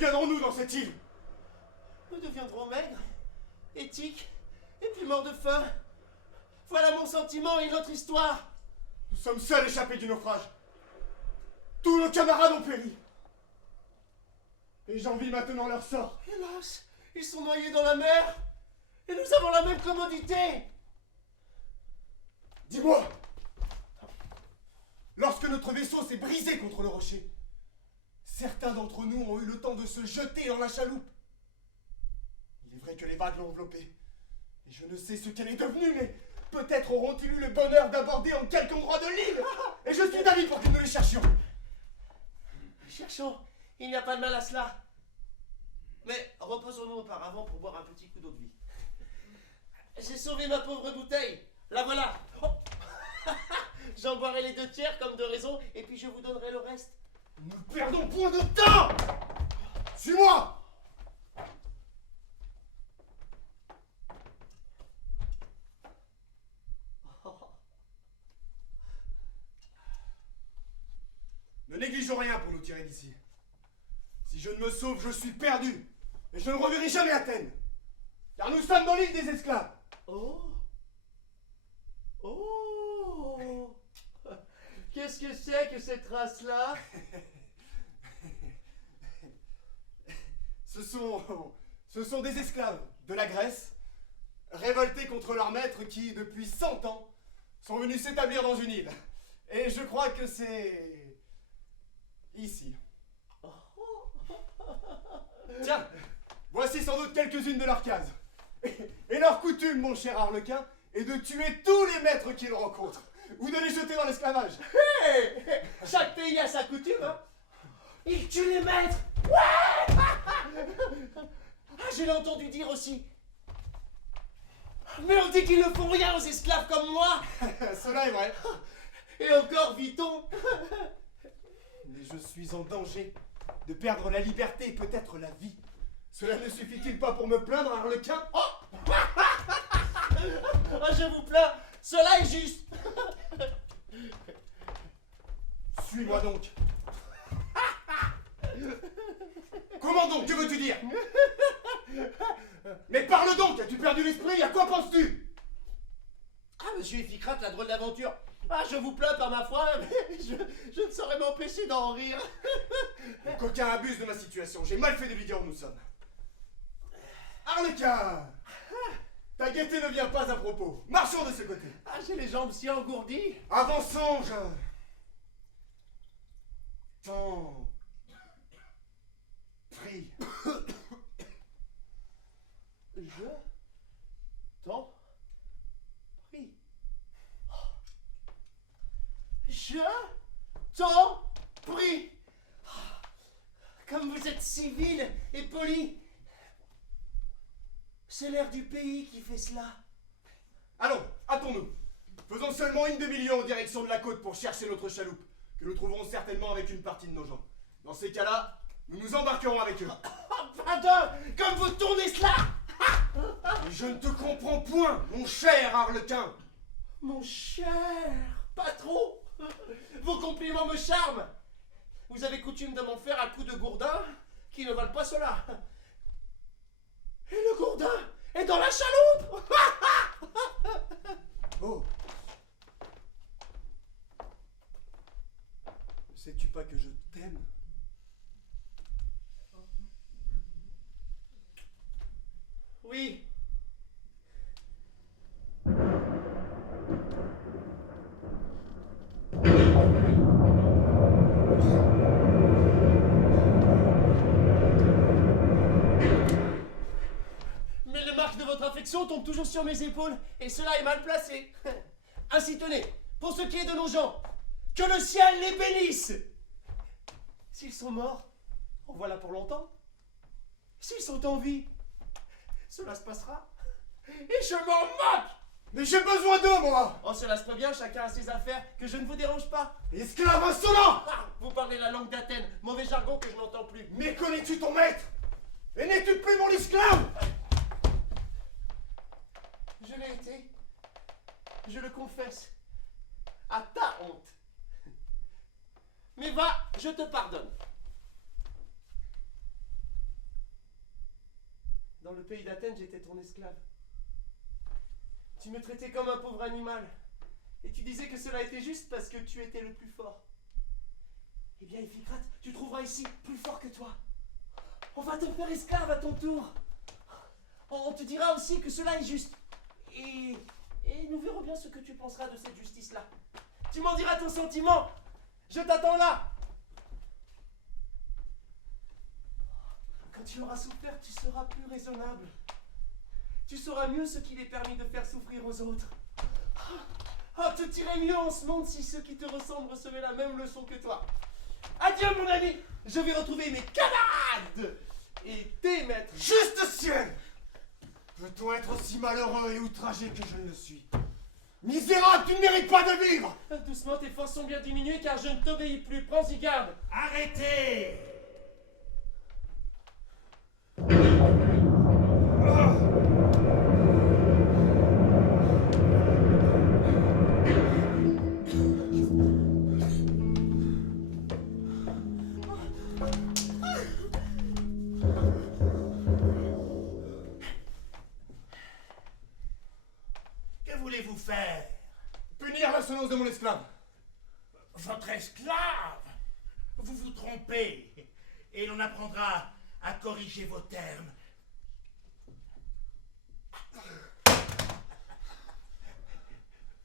deviendrons-nous dans cette île? Nous deviendrons maigres, éthiques, et puis morts de faim. Voilà mon sentiment et notre histoire. Nous sommes seuls échappés du naufrage. Tous nos camarades ont péri. Et j'envie maintenant leur sort. Hélas, ils sont noyés dans la mer. Et nous avons la même commodité. Dis-moi, lorsque notre vaisseau s'est brisé contre le rocher, certains d'entre nous ont eu le temps de se jeter dans la chaloupe. Il est vrai que les vagues l'ont enveloppée. Et je ne sais ce qu'elle est devenue, mais peut-être auront-ils eu le bonheur d'aborder en quelque endroit de l'île. Et je suis d'avis pour que nous les cherchions. Cherchons, il n'y a pas de mal à cela. Mais reposons-nous auparavant pour boire un petit coup d'eau de vie. J'ai sauvé ma pauvre bouteille. La voilà. Oh. J'en boirai les 2/3 comme de raison, et puis je vous donnerai le reste. Nous ne perdons point de temps. Suis-moi. Ne négligeons rien pour nous tirer d'ici. Si je ne me sauve, je suis perdu. Et je ne reverrai jamais Athènes. Car nous sommes dans l'île des esclaves. Oh. Oh. Qu'est-ce que c'est que cette race-là? Ce sont des esclaves de la Grèce, révoltés contre leurs maîtres qui, depuis 100 ans, sont venus s'établir dans une île. Et je crois que c'est... ici. Tiens, voici sans doute quelques-unes de leurs cases. Et leur coutume, mon cher Arlequin, est de tuer tous les maîtres qu'ils rencontrent, ou de les jeter dans l'esclavage. Hey, chaque pays a sa coutume, hein. Ils tuent les maîtres. Ouais. Ah, je l'ai entendu dire aussi. Mais on dit qu'ils ne font rien aux esclaves comme moi. Cela est vrai. Et encore, vit-on. Mais je suis en danger de perdre la liberté et peut-être la vie. Cela ne suffit-il pas pour me plaindre, Arlequin? Oh. Ah, je vous plains, cela est juste. Suis-moi donc. Comment donc? Que veux-tu dire? Mais parle donc! As-tu perdu l'esprit? À quoi penses-tu? Ah, monsieur Épicrate, la drôle d'aventure. Ah, je vous plains par ma foi, mais je ne saurais m'empêcher d'en rire. Le coquin abuse de ma situation. J'ai mal fait de lui dire où nous sommes. Arlequin! Ta gaieté ne vient pas à propos. Marchons de ce côté. Ah, j'ai les jambes si engourdies. Avançons, je... T'en... prie. Je t'en prie. Je t'en prie. Comme vous êtes civil et poli. C'est l'air du pays qui fait cela. Allons, hâtons-nous. Faisons seulement une demi-lieue en direction de la côte pour chercher notre chaloupe, que nous trouverons certainement avec une partie de nos gens. Dans ces cas-là, nous nous embarquerons avec eux. Oh, pardon, comme vous tournez cela. Mais je ne te comprends point, mon cher Arlequin. Mon cher patron, vos compliments me charment. Vous avez coutume de m'en faire à coups de gourdin qui ne valent pas cela. Et le gourdin est dans la chaloupe. Oh. Ne sais-tu pas que je t'aime? Oui. Mais les marques de votre affection tombent toujours sur mes épaules, et cela est mal placé. Ainsi tenez, pour ce qui est de nos gens, que le ciel les bénisse. S'ils sont morts, en voilà pour longtemps. S'ils sont en vie, cela se passera. Et je m'en moque. Mais j'ai besoin d'eux, moi! Oh, cela se peut bien, chacun a ses affaires, que je ne vous dérange pas. Esclave insolent! Ah, vous parlez la langue d'Athènes, mauvais jargon que je n'entends plus. Mais connais-tu ton maître? Et n'es-tu plus mon esclave? Je l'ai été, je le confesse, à ta honte. Mais va, je te pardonne. Dans le pays d'Athènes, j'étais ton esclave. Tu me traitais comme un pauvre animal. Et tu disais que cela était juste parce que tu étais le plus fort. Eh bien, Iphicrate, tu trouveras ici plus fort que toi. On va te faire esclave à ton tour. On te dira aussi que cela est juste. Et nous verrons bien ce que tu penseras de cette justice-là. Tu m'en diras ton sentiment. Je t'attends là. Quand tu auras souffert, tu seras plus raisonnable. Tu sauras mieux ce qu'il est permis de faire souffrir aux autres. Ah, tout irait mieux en ce monde si ceux qui te ressemblent recevaient la même leçon que toi. Adieu, mon ami. Je vais retrouver mes camarades et tes maîtres. Juste ciel! Peut-on être aussi malheureux et outragé que je ne le suis? Misérable, tu ne mérites pas de vivre! Doucement, tes forces sont bien diminuées car je ne t'obéis plus. Prends-y garde. Arrêtez! Que voulez-vous faire? Punir l'insolence de mon esclave! Votre esclave? Vous vous trompez, et l'on apprendra à corriger vos termes.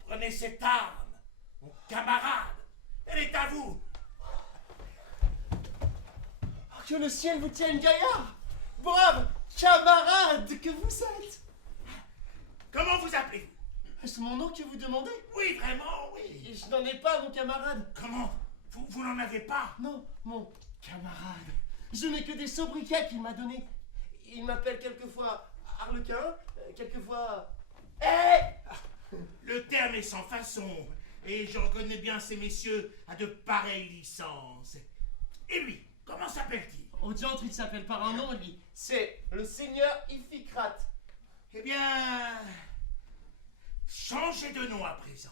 Prenez cette arme, mon camarade. Elle est à vous. Que le ciel vous tienne gaillard. Brave camarade que vous êtes. Comment vous appelez-vous? Est-ce mon nom que vous demandez? Oui, vraiment, oui. Et je n'en ai pas, mon camarade. Comment? Vous n'en avez pas? Non, mon camarade. Je n'ai que des sobriquets qu'il m'a donnés. Il m'appelle quelquefois Arlequin, quelquefois... Le terme est sans façon, et je reconnais bien ces messieurs à de pareilles licences. Et lui, comment s'appelle-t-il? Au diantre, il s'appelle par un nom, lui. C'est le seigneur Iphicrate. Eh bien, changez de nom à présent.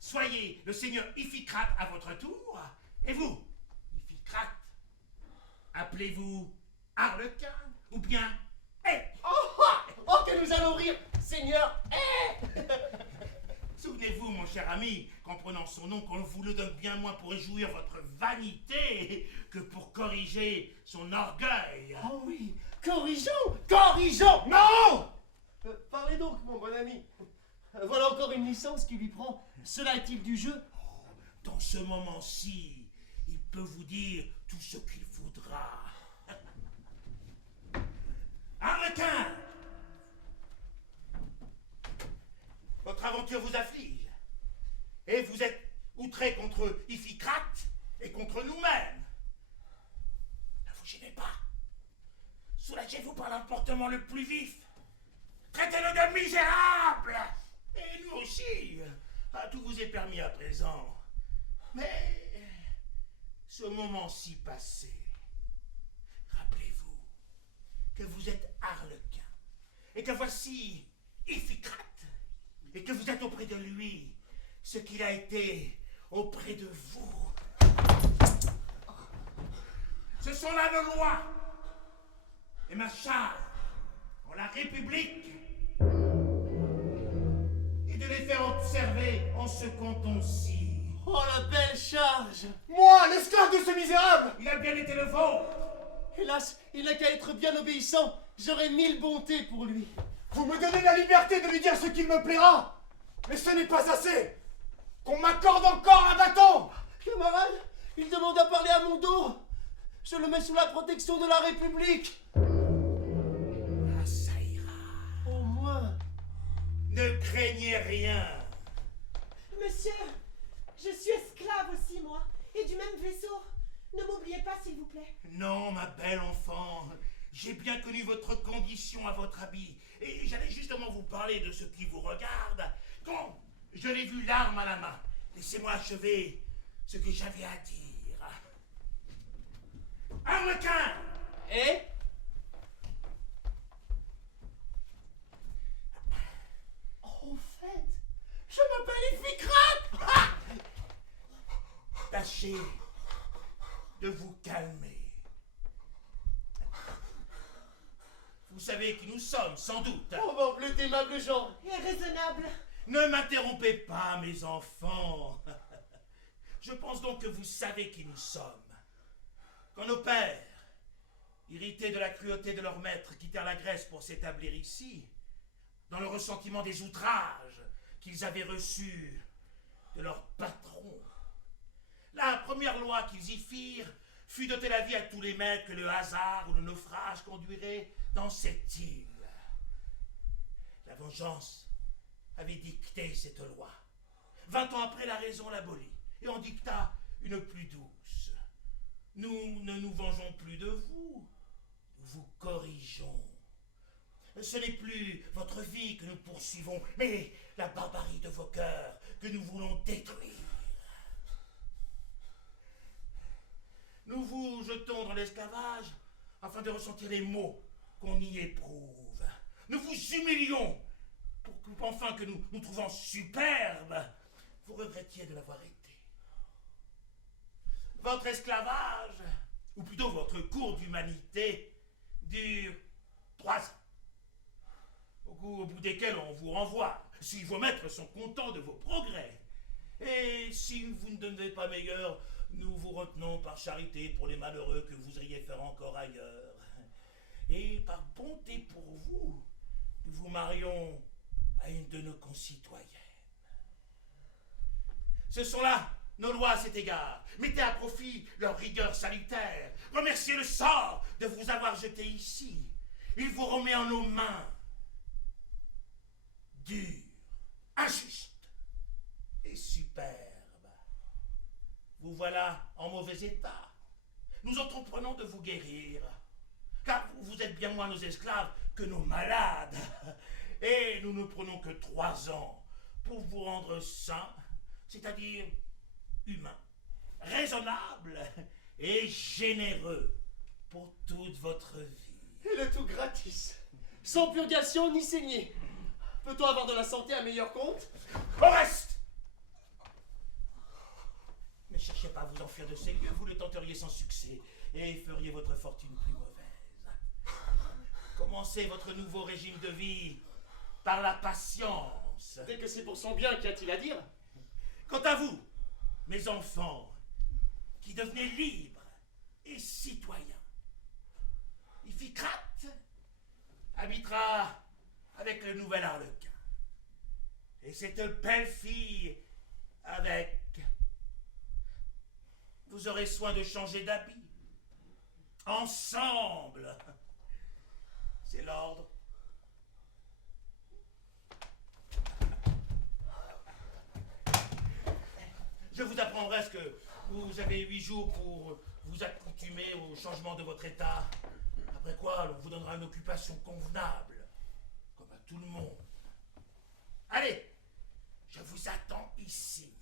Soyez le seigneur Iphicrate à votre tour, et vous, Iphicrate, appelez-vous Arlequin, ou bien... Oh, que nous allons rire, seigneur. Souvenez-vous, mon cher ami, qu'en prenant son nom, qu'on vous le donne bien moins pour réjouir votre vanité que pour corriger son orgueil. Oh oui, corrigeons. Non! Parlez donc, mon bon ami. Voilà encore une licence qui lui prend. Cela est-il du jeu? Dans ce moment-ci, il peut vous dire tout ce qu'il voudra. Arlequin! Votre aventure vous afflige. Et vous êtes outré contre Iphicrate et contre nous-mêmes. Ne vous gênez pas. Soulagez-vous par l'emportement le plus vif. Traitez-le de misérable. Et nous aussi. Tout vous est permis à présent. Mais ce moment-ci passé, rappelez-vous que vous êtes Arlequin et que voici Iphicrate et que vous êtes auprès de lui ce qu'il a été auprès de vous. Ce sont là nos lois et ma charge pour la République et de les faire observer en ce canton-ci. Oh, la belle charge. Moi, l'esclave de ce misérable! Il a bien été le vôtre. Hélas, il n'a qu'à être bien obéissant. J'aurais 1000 bontés pour lui. Vous me donnez la liberté de lui dire ce qu'il me plaira! Mais ce n'est pas assez! Qu'on m'accorde encore un bâton! Camarade, il demande à parler à mon dos. Je le mets sous la protection de la République. Ah, ça ira. Au moins. Ne craignez rien. Monsieur, je suis esclave aussi, moi, et du même vaisseau. Ne m'oubliez pas, s'il vous plaît. Non, ma belle enfant. J'ai bien connu votre condition à votre habit. Et j'allais justement vous parler de ce qui vous regarde. Quand je l'ai vu l'arme à la main, laissez-moi achever ce que j'avais à dire. Arlequin! Eh? Au fait, je m'appelle Iphicrate. Tâchez de vous calmer. Vous savez qui nous sommes, sans doute. Oh, mon bleu aimable gens. Et raisonnable. Ne m'interrompez pas, mes enfants. Je pense donc que vous savez qui nous sommes. Quand nos pères, irrités de la cruauté de leurs maîtres, quittèrent la Grèce pour s'établir ici, dans le ressentiment des outrages qu'ils avaient reçus de leur patron, la première loi qu'ils y firent fut d'ôter la vie à tous les maîtres que le hasard ou le naufrage conduirait dans cette île. La vengeance avait dicté cette loi. 20 ans après, la raison l'abolit et en dicta une plus douce. Nous ne nous vengeons plus de vous, nous vous corrigeons. Ce n'est plus votre vie que nous poursuivons, mais la barbarie de vos cœurs que nous voulons détruire. Nous vous jetons dans l'esclavage afin de ressentir les maux qu'on y éprouve. Nous vous humilions pour que, enfin que nous trouvons superbe, vous regrettiez de l'avoir été. Votre esclavage, ou plutôt votre cours d'humanité, dure 3 ans. Au bout desquels on vous renvoie, si vos maîtres sont contents de vos progrès. Et si vous ne devenez pas meilleur, nous vous retenons par charité pour les malheureux que vous iriez faire encore ailleurs. Et par bonté pour vous, nous vous marions à une de nos concitoyennes. Ce sont là nos lois à cet égard. Mettez à profit leur rigueur salutaire. Remerciez le sort de vous avoir jeté ici. Il vous remet en nos mains. Dur, injuste et superbe. Vous voilà en mauvais état. Nous entreprenons de vous guérir, car vous êtes bien moins nos esclaves que nos malades. Et nous ne prenons que 3 ans pour vous rendre sain, c'est-à-dire humain, raisonnable et généreux pour toute votre vie. Et le tout gratis, sans purgation ni saignée. Peut-on avoir de la santé à meilleur compte? Au reste! Ne cherchez pas à vous enfuir de ces lieux, vous le tenteriez sans succès et feriez votre fortune plus mauvaise. Commencez votre nouveau régime de vie par la patience. Dès que c'est pour son bien, qu'y a-t-il à dire? Quant à vous, mes enfants, qui devenez libres et citoyens, Iphicrate habitera avec le nouvel Arlequin. Et cette belle fille avec... Vous aurez soin de changer d'habit. Ensemble. C'est l'ordre. Je vous apprendrai ce que vous avez 8 jours pour vous accoutumer au changement de votre état. Après quoi, l'on vous donnera une occupation convenable, comme à tout le monde. Allez, je vous attends ici.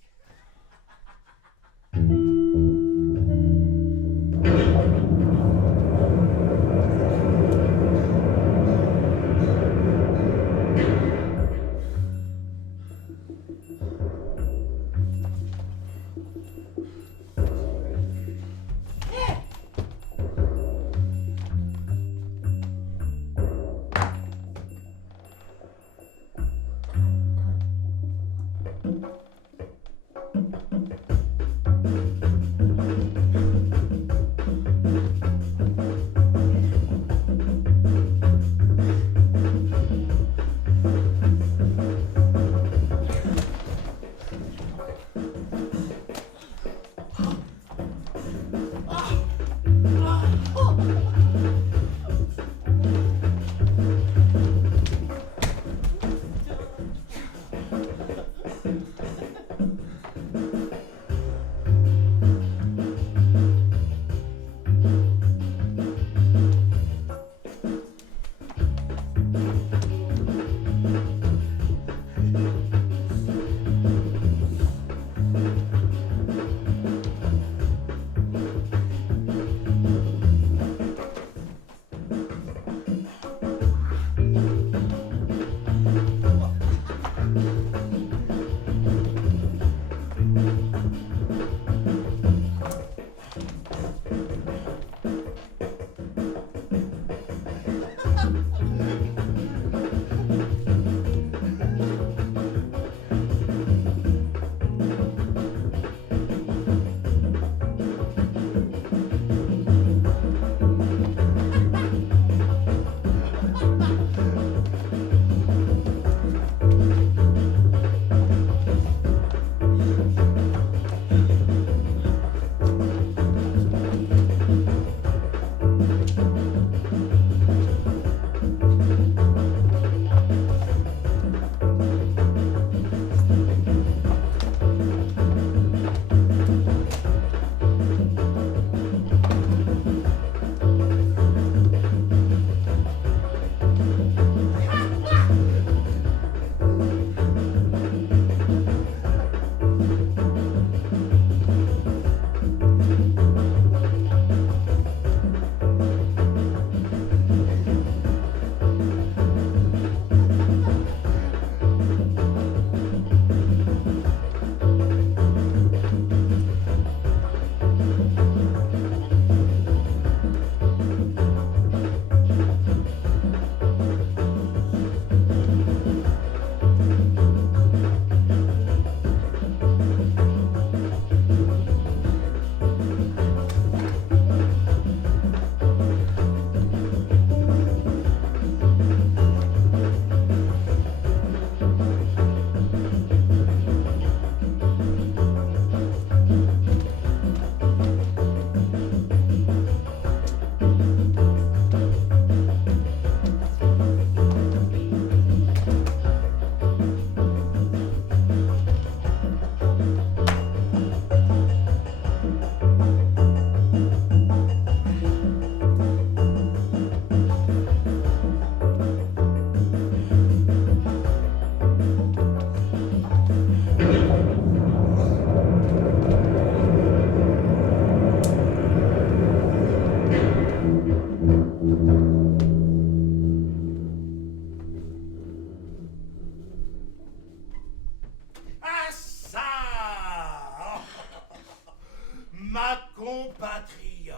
ma compatriote.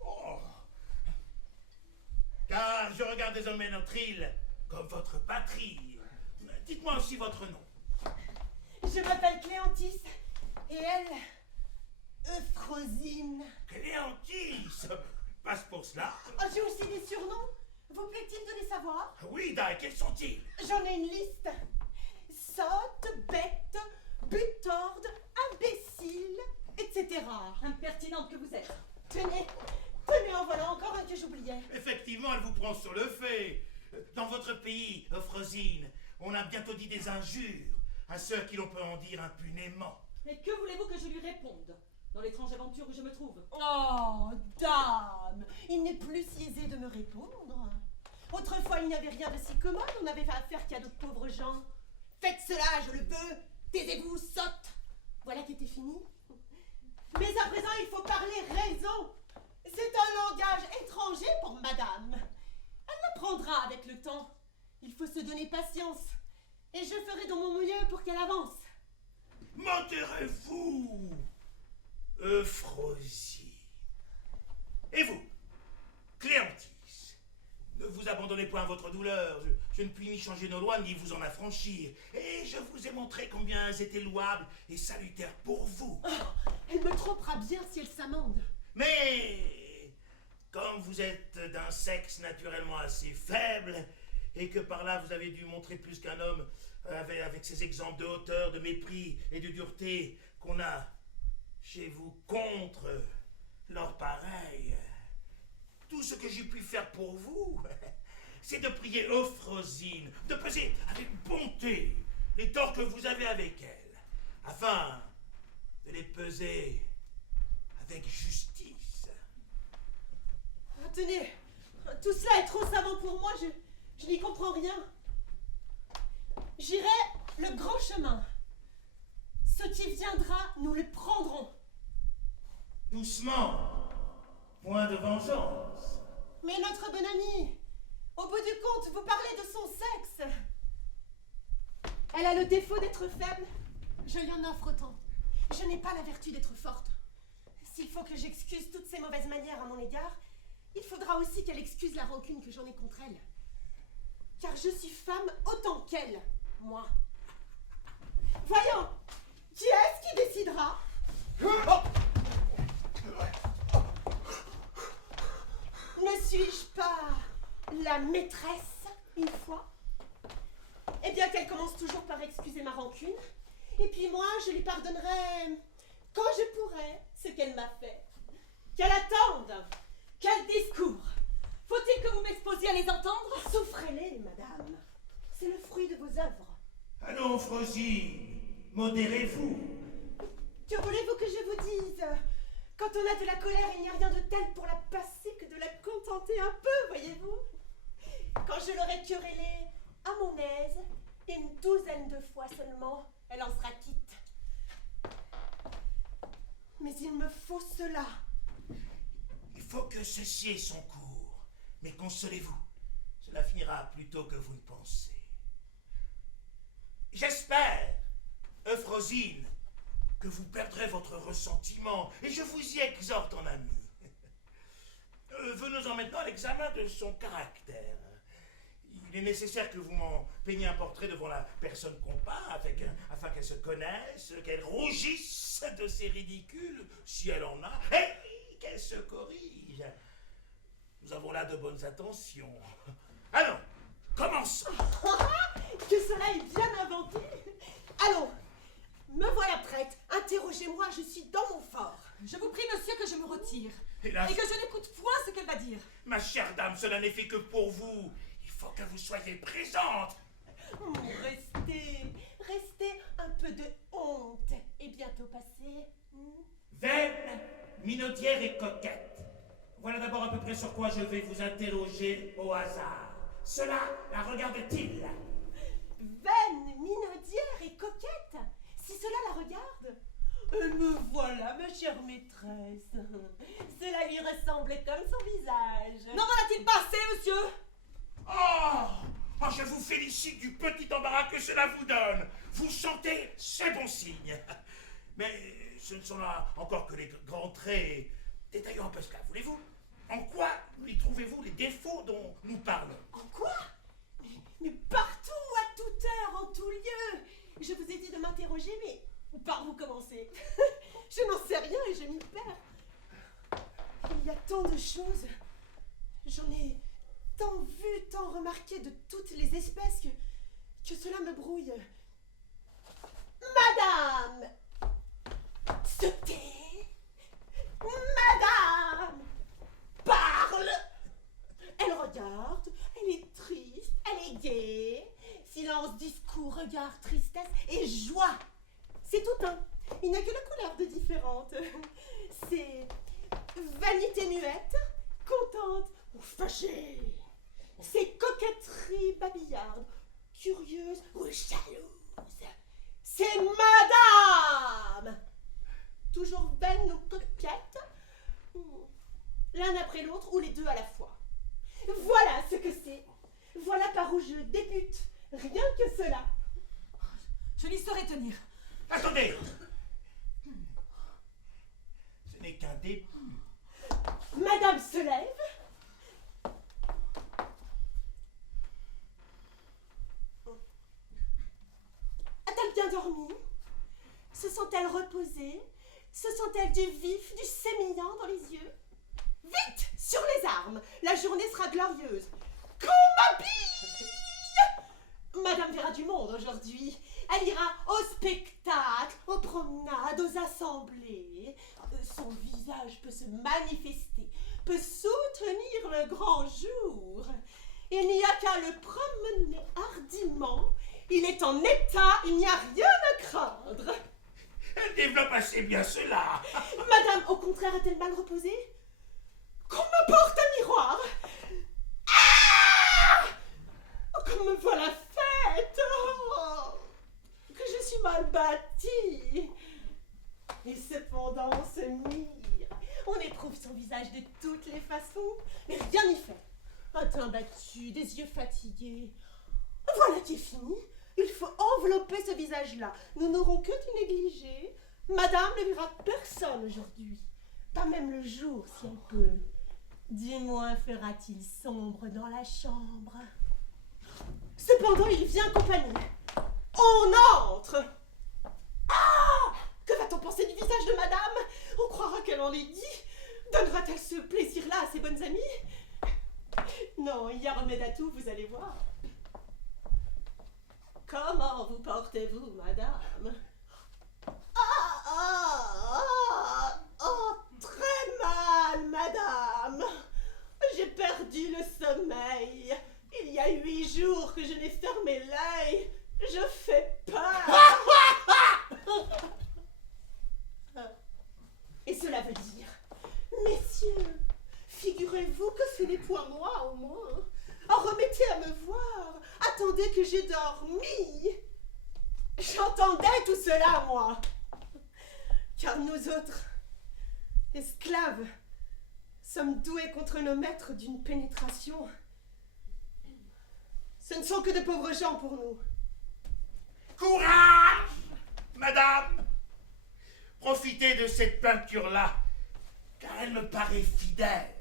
Oh. Car je regarde désormais notre île comme votre patrie. Dites-moi aussi votre nom. Je m'appelle Cléantis, et elle, Euphrosine. Cléantis, passe pour cela. Oh, j'ai aussi des surnoms. Vous plaît-il de les savoir? Oui, Dai, quels sont-ils? J'en ai une liste. Sotte, bête, butorde, imbécile, etc. Impertinente que vous êtes. Tenez, en voilà encore un que j'oubliais. Effectivement, elle vous prend sur le fait. Dans votre pays, Euphrosine, on a bientôt dit des injures à ceux qui l'on peut en dire impunément. Et que voulez-vous que je lui réponde dans l'étrange aventure où je me trouve? Oh, dame, il n'est plus si aisé de me répondre. Autrefois, il n'y avait rien de si commode, on n'avait affaire qu'à de pauvres gens. Faites cela, je le veux. Taisez-vous, sotte. Voilà qui était fini. Mais à présent, il faut parler raison. C'est un langage étranger pour madame. Elle l'apprendra avec le temps. Il faut se donner patience. Et je ferai de mon mieux pour qu'elle avance. Modérez-vous, Euphrosine. Et vous, Cléantis, ne vous abandonnez point à votre douleur. Je ne puis ni changer nos lois, ni vous en affranchir. Et je vous ai montré combien elles étaient louables et salutaires pour vous. Oh, elle me trompera bien si elle s'amende. Mais, comme vous êtes d'un sexe naturellement assez faible, et que par là vous avez dû montrer plus qu'un homme avec ces exemples de hauteur, de mépris et de dureté qu'on a chez vous contre leurs pareils, tout ce que j'ai pu faire pour vous, c'est de prier Euphrosine de peser avec bonté les torts que vous avez avec elle, afin de les peser avec justice. Ah, tenez, tout cela est trop savant pour moi, je n'y comprends rien. J'irai le grand chemin. Ce qui viendra, nous le prendrons. Doucement, point de vengeance. Mais notre bon ami, au bout du compte, vous parlez de son sexe. Elle a le défaut d'être faible. Je lui en offre autant. Je n'ai pas la vertu d'être forte. S'il faut que j'excuse toutes ses mauvaises manières à mon égard, il faudra aussi qu'elle excuse la rancune que j'en ai contre elle. Car je suis femme autant qu'elle, moi. Voyons, qui est-ce qui décidera? Ne suis-je pas la maîtresse, une fois? Eh bien, qu'elle commence toujours par excuser ma rancune, et puis moi, je lui pardonnerai quand je pourrai ce qu'elle m'a fait. Qu'elle attende. Quel discours! Faut-il que vous m'exposiez à les entendre? Souffrez-les, madame. C'est le fruit de vos œuvres. Allons, Euphrosine, modérez-vous. Que voulez-vous que je vous dise? Quand on a de la colère, il n'y a rien de tel pour la passer que de la contenter un peu, voyez-vous? Quand je l'aurai querellée à mon aise, une douzaine de fois seulement, elle en sera quitte. Mais il me faut cela. Il faut que ceci ait son cours. Mais consolez-vous, cela finira plus tôt que vous ne pensez. J'espère, Euphrosine, que vous perdrez votre ressentiment, et je vous y exhorte en ami. Venons-en maintenant à l'examen de son caractère. Il est nécessaire que vous m'en peigniez un portrait devant la personne qu'on parle, afin qu'elle se connaisse, qu'elle rougisse de ses ridicules, si elle en a, et qu'elle se corrige. Nous avons là de bonnes intentions. Allons, commençons. Que cela est bien inventé. Allons, me voilà prête. Interrogez-moi, je suis dans mon fort. Je vous prie, monsieur, que je me retire. Hélas, Et que je n'écoute point ce qu'elle va dire. ma chère dame, cela n'est fait que pour vous. Il faut que vous soyez présente. Restez, un peu de honte est bientôt passé. Vaine, minaudière et coquette. Voilà d'abord à peu près sur quoi je vais vous interroger au hasard. Cela la regarde-t-il? Vaine, minaudière et coquette, si cela la regarde. Me voilà, ma chère maîtresse. Cela lui ressemble comme son visage. N'en a-t-il pas assez, monsieur? Oh, je vous félicite du petit embarras que cela vous donne. Vous chantez, c'est bon signe. Mais ce ne sont là encore que les grands traits détaillants un peu cela, voulez-vous? En quoi lui trouvez-vous les défauts dont nous parlons? En quoi? Mais partout, à toute heure, en tout lieu. Je vous ai dit de m'interroger, mais par où commencer? Je n'en sais rien et je m'y perds. Il y a tant de choses. J'en ai tant vu, tant remarqué de toutes les espèces que cela me brouille. Madame! Se tait! Madame! Parle! Elle regarde, elle est triste, elle est gaie. Silence, discours, regard, tristesse et joie. C'est tout un. Il n'y a que la couleur de différente. C'est vanité muette, contente ou fâchée. C'est coquetterie babillarde, curieuse ou jalouse. C'est madame! Toujours vaine ou coquette, l'un après l'autre ou les deux à la fois. Voilà ce que c'est. Voilà par où je débute. Rien que cela. Je n'y saurais tenir. Attendez! Ce n'est qu'un début. Madame se lève. A-t-elle bien dormi? Se sent-elle reposée? Se sent-elle du vif, du sémillant dans les yeux? Vite! Sur les armes! La journée sera glorieuse. Qu'on m'habille! Madame verra du monde aujourd'hui. Elle ira au spectacle, aux promenades, aux assemblées. Son visage peut se manifester, peut soutenir le grand jour. Il n'y a qu'à le promener hardiment. Il est en état, il n'y a rien à craindre. Elle développe assez bien cela. Madame, au contraire, a-t-elle mal reposé? Qu'on m'apporte un miroir. Ah! Comme me voilà faite. Oh, que je suis mal bâtie. Et cependant, on se mire. On éprouve son visage de toutes les façons, mais rien n'y fait. Un teint battu, des yeux fatigués. Voilà qui est fini. Il faut envelopper ce visage-là. Nous n'aurons que du négligé. Madame ne verra personne aujourd'hui. Pas même le jour, si elle peut. Du moins fera-t-il sombre dans la chambre. Cependant, il vient compagnie. On entre. Ah! Que va-t-on penser du visage de madame? On croira qu'elle en est dit. Donnera-t-elle ce plaisir-là à ses bonnes amies? Non, il y a remède à tout, vous allez voir. Comment vous portez-vous, madame? Très mal, madame. J'ai perdu le sommeil. Il y a 8 jours que je n'ai fermé l'œil. Je fais peur. Et cela veut dire, messieurs, figurez-vous que ce n'est point moi au moins. En remettez à me voir. Attendez que j'ai dormi. J'entendais tout cela, moi. Car nous autres, esclaves, sommes doués contre nos maîtres d'une pénétration. Ce ne sont que de pauvres gens pour nous. Courage, madame! Profitez de cette peinture-là, car elle me paraît fidèle.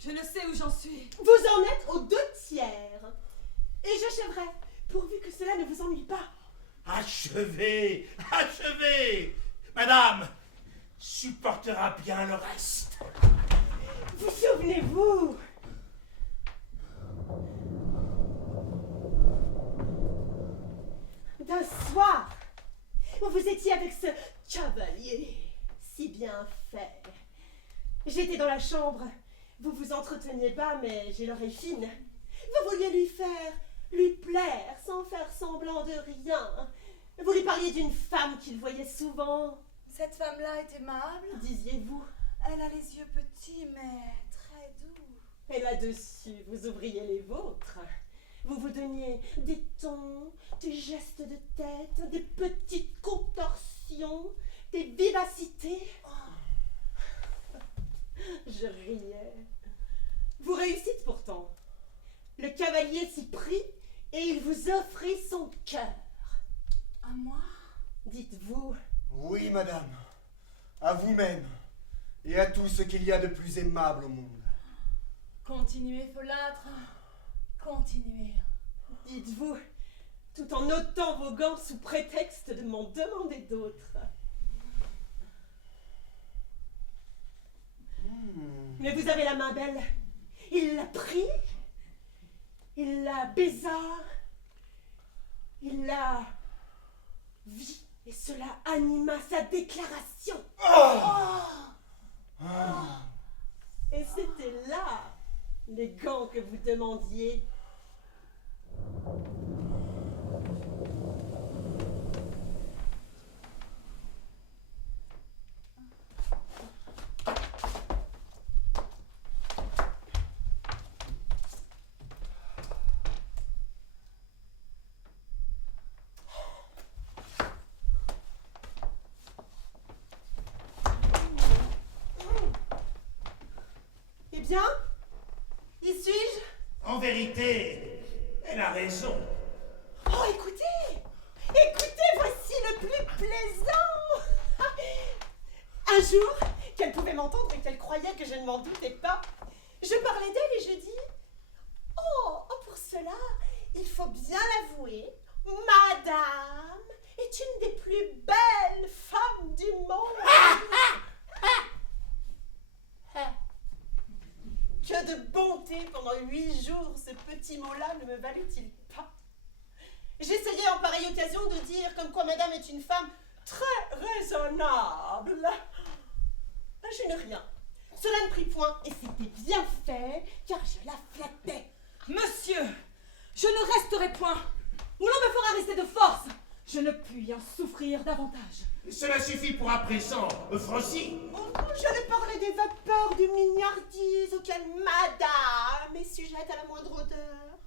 Je ne sais où j'en suis. Vous en êtes aux 2 tiers. Et j'achèverai, pourvu que cela ne vous ennuie pas. Achevez, achevez! Madame supportera bien le reste. Vous souvenez-vous? D'un soir, où vous étiez avec ce cavalier si bien fait. J'étais dans la chambre, vous vous entreteniez bas, mais j'ai l'oreille fine. Vous vouliez lui plaire, sans faire semblant de rien. Vous lui parliez d'une femme qu'il voyait souvent. Cette femme-là est aimable. Disiez-vous. Elle a les yeux petits, mais très doux. Et là-dessus, vous ouvriez les vôtres. Vous vous donniez des tons, des gestes de tête, des petites contorsions, des vivacités. Je riais. Vous réussîtes pourtant. Le cavalier s'y prit et il vous offrit son cœur. À moi? Dites-vous, Oui, madame. À vous-même. Et à tout ce qu'il y a de plus aimable au monde. Continuez, folâtre. Continuez. Dites-vous, tout en ôtant vos gants sous prétexte de m'en demander d'autres. Mais vous avez la main belle. Il l'a pris, il la baisa, il la vit, et cela anima sa déclaration. Et c'était là les gants que vous demandiez. Eh bien, y suis-je? En vérité, elle a raison. Oh, écoutez! Écoutez, voici le plus plaisant! Un jour, qu'elle pouvait m'entendre et qu'elle croyait que je ne m'en doutais pas, je parlais d'elle et je dis: Oh, pour cela, il faut bien l'avouer, Madame est une des plus belles femmes du monde! Que de bonté pendant 8 jours ce petit mot-là ne me valut-il pas? J'essayais en pareille occasion de dire comme quoi madame est une femme très raisonnable. Je n'ai rien. Cela ne prit point et c'était bien fait car je la flattais. Monsieur, je ne resterai point. Ou l'on me fera rester de force. Je ne puis en souffrir davantage. Cela suffit pour à présent, Francie. Oh, je lui parlais des vapeurs de mignardise auxquelles madame est sujette à la moindre odeur.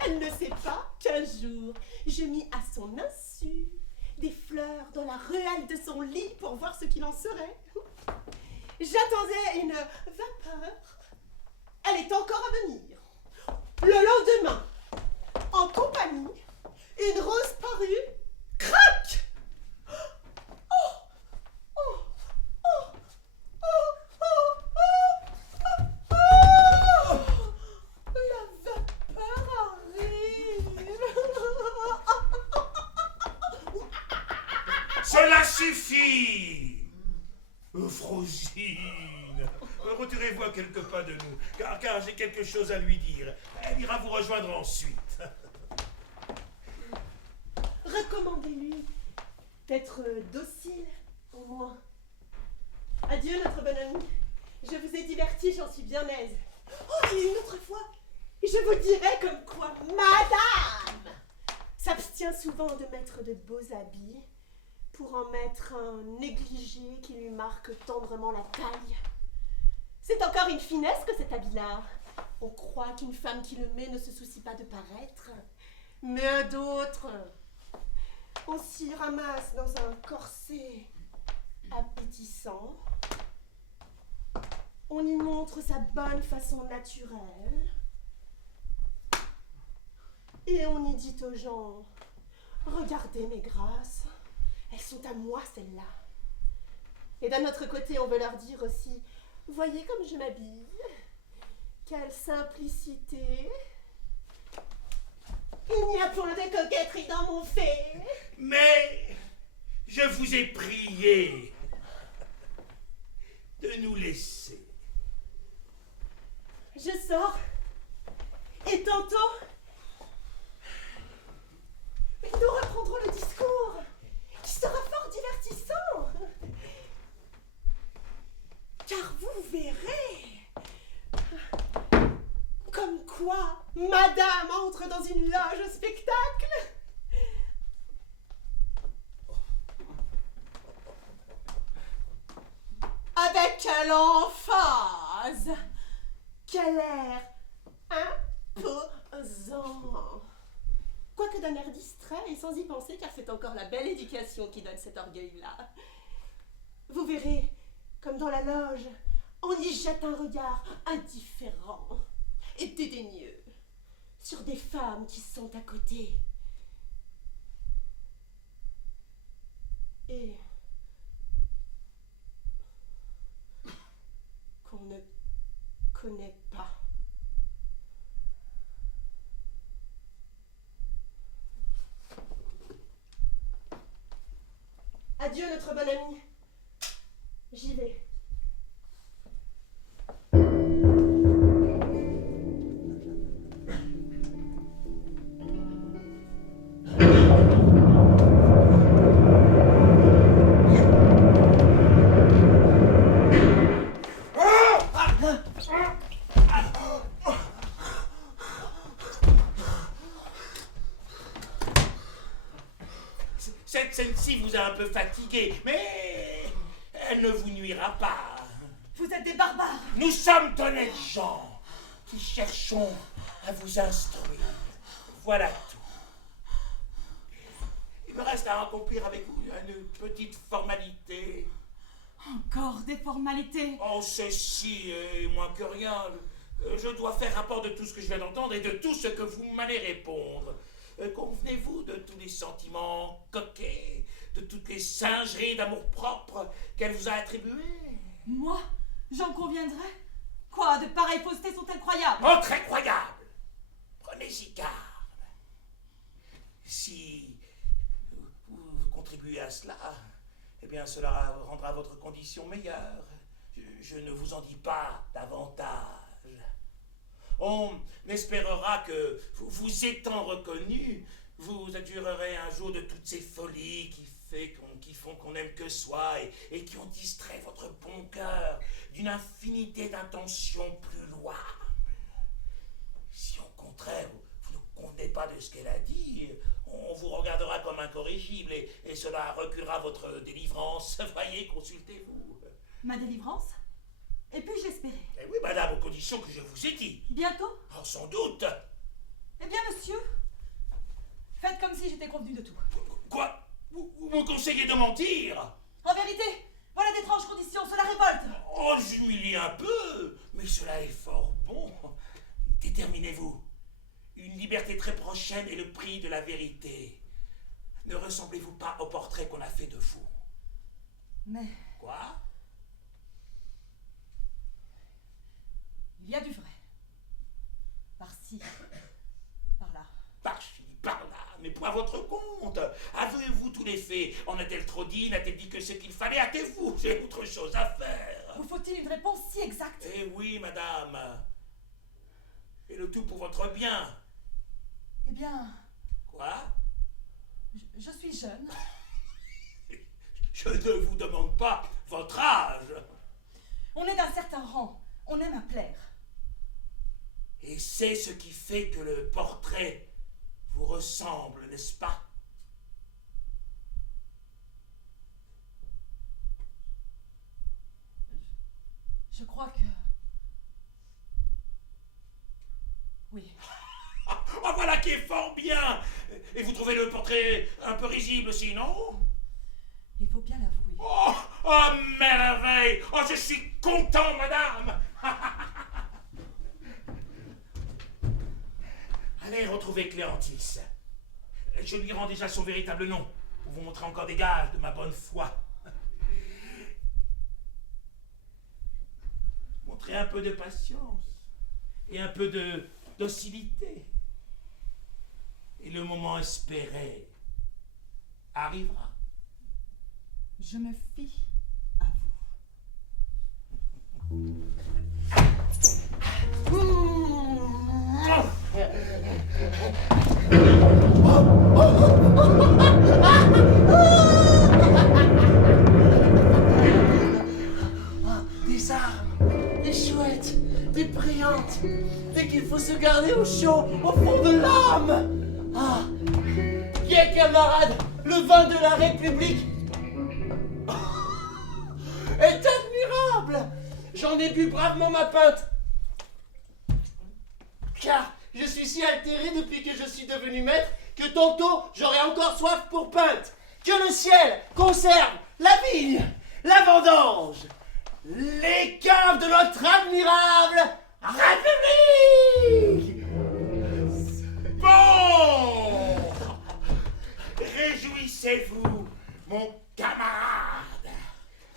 Elle ne sait pas qu'un jour, je mis à son insu des fleurs dans la ruelle de son lit pour voir ce qu'il en serait. J'attendais une vapeur. Elle est encore à venir. Le lendemain, en compagnie, une rose parut. Crac! La vapeur arrive. Cela suffit, Frosine. Retirez-vous à quelques pas de nous, car j'ai quelque chose à lui dire. Elle ira vous rejoindre ensuite. Recommandez-lui d'être docile, au moins. Adieu, notre bonne amie. Je vous ai diverti, j'en suis bien aise. Oh, et une autre fois, je vous dirai comme quoi madame s'abstient souvent de mettre de beaux habits pour en mettre un négligé qui lui marque tendrement la taille. C'est encore une finesse que cet habit-là. On croit qu'une femme qui le met ne se soucie pas de paraître. Mais à d'autres, on s'y ramasse dans un corset appétissant. On y montre sa bonne façon naturelle. Et on y dit aux gens: regardez mes grâces, elles sont à moi celles-là. Et d'un autre côté, on veut leur dire aussi: voyez comme je m'habille, quelle simplicité. Il n'y a point de coquetterie dans mon fait. Mais je vous ai prié de nous laisser. Je sors, et tantôt, nous reprendrons le discours, qui sera fort divertissant. Car vous verrez, comme quoi madame entre dans une loge au spectacle. Avec quelle emphase, quel air imposant. Quoique d'un air distrait et sans y penser, car c'est encore la belle éducation qui donne cet orgueil-là. Vous verrez, comme dans la loge, on y jette un regard indifférent et dédaigneux sur des femmes qui sont à côté. Et connais pas. Adieu, notre bon ami. J'y vais. Cette scène-ci vous a un peu fatigué, mais elle ne vous nuira pas. Vous êtes des barbares. Nous sommes d'honnêtes gens qui cherchons à vous instruire. Voilà tout. Il me reste à accomplir avec vous une petite formalité. Encore des formalités. Oh, ceci est moins que rien. Je dois faire rapport de tout ce que je viens d'entendre et de tout ce que vous m'allez répondre. Convenez-vous de tous les sentiments coquets, de toutes les singeries d'amour-propre qu'elle vous a attribuées? Moi, j'en conviendrais. Quoi, de pareilles faussetés sont incroyables. Oh, très croyable! Prenez-y garde. Si vous contribuez à cela, eh bien cela rendra votre condition meilleure. Je ne vous en dis pas davantage. On espérera que, vous étant reconnu, vous adjurerez un jour de toutes ces folies qui font qu'on n'aime que soi et qui ont distrait votre bon cœur d'une infinité d'intentions plus louables. Si au contraire, vous ne convenez pas de ce qu'elle a dit, on vous regardera comme incorrigible et cela reculera votre délivrance. Voyez, consultez-vous. Ma délivrance? Et puis-je espérer? Eh oui, madame, aux conditions que je vous ai dit. Bientôt? Oh, sans doute. Eh bien, monsieur, faites comme si j'étais convenu de tout. Quoi? Vous me conseillez de mentir? En vérité, voilà d'étranges conditions, cela révolte. Oh, j'humilie un peu, mais cela est fort bon. Déterminez-vous. Une liberté très prochaine est le prix de la vérité. Ne ressemblez-vous pas au portrait qu'on a fait de vous? Mais Quoi? il y a du vrai. Par-ci, par-là. Par-ci, par-là, mais pas votre compte. Avouez-vous tous les faits. En a-t-elle trop dit? N'a-t-elle dit que ce qu'il fallait? Hâtez-vous, j'ai autre chose à faire. Vous faut-il une réponse si exacte? Eh oui, madame. Et le tout pour votre bien. Eh bien, Quoi? je suis jeune. Je ne vous demande pas votre âge. On est d'un certain rang. On aime à plaire. Et c'est ce qui fait que le portrait vous ressemble, n'est-ce pas? Je crois que... Oui. Oh, voilà qui est fort bien. Et vous trouvez le portrait un peu risible aussi, non? Il faut bien l'avouer. Oh, merveille! Oh, je suis content, madame! Allez retrouver Cléantis. Je lui rends déjà son véritable nom, pour vous montrer encore des gages de ma bonne foi. Montrez un peu de patience et un peu de docilité. Et le moment espéré arrivera. Je me fie à vous. Des armes, des chouettes, des brillantes, et qu'il faut se garder au chaud, au fond de l'âme. Ah, bien camarade, le vin de la République est admirable. J'en ai bu bravement ma pinte, car je suis si altéré depuis que je suis devenu maître que tantôt j'aurai encore soif pour pinte. Que le ciel conserve la vigne, la vendange, les caves de notre admirable République. Bon! Réjouissez-vous, mon camarade.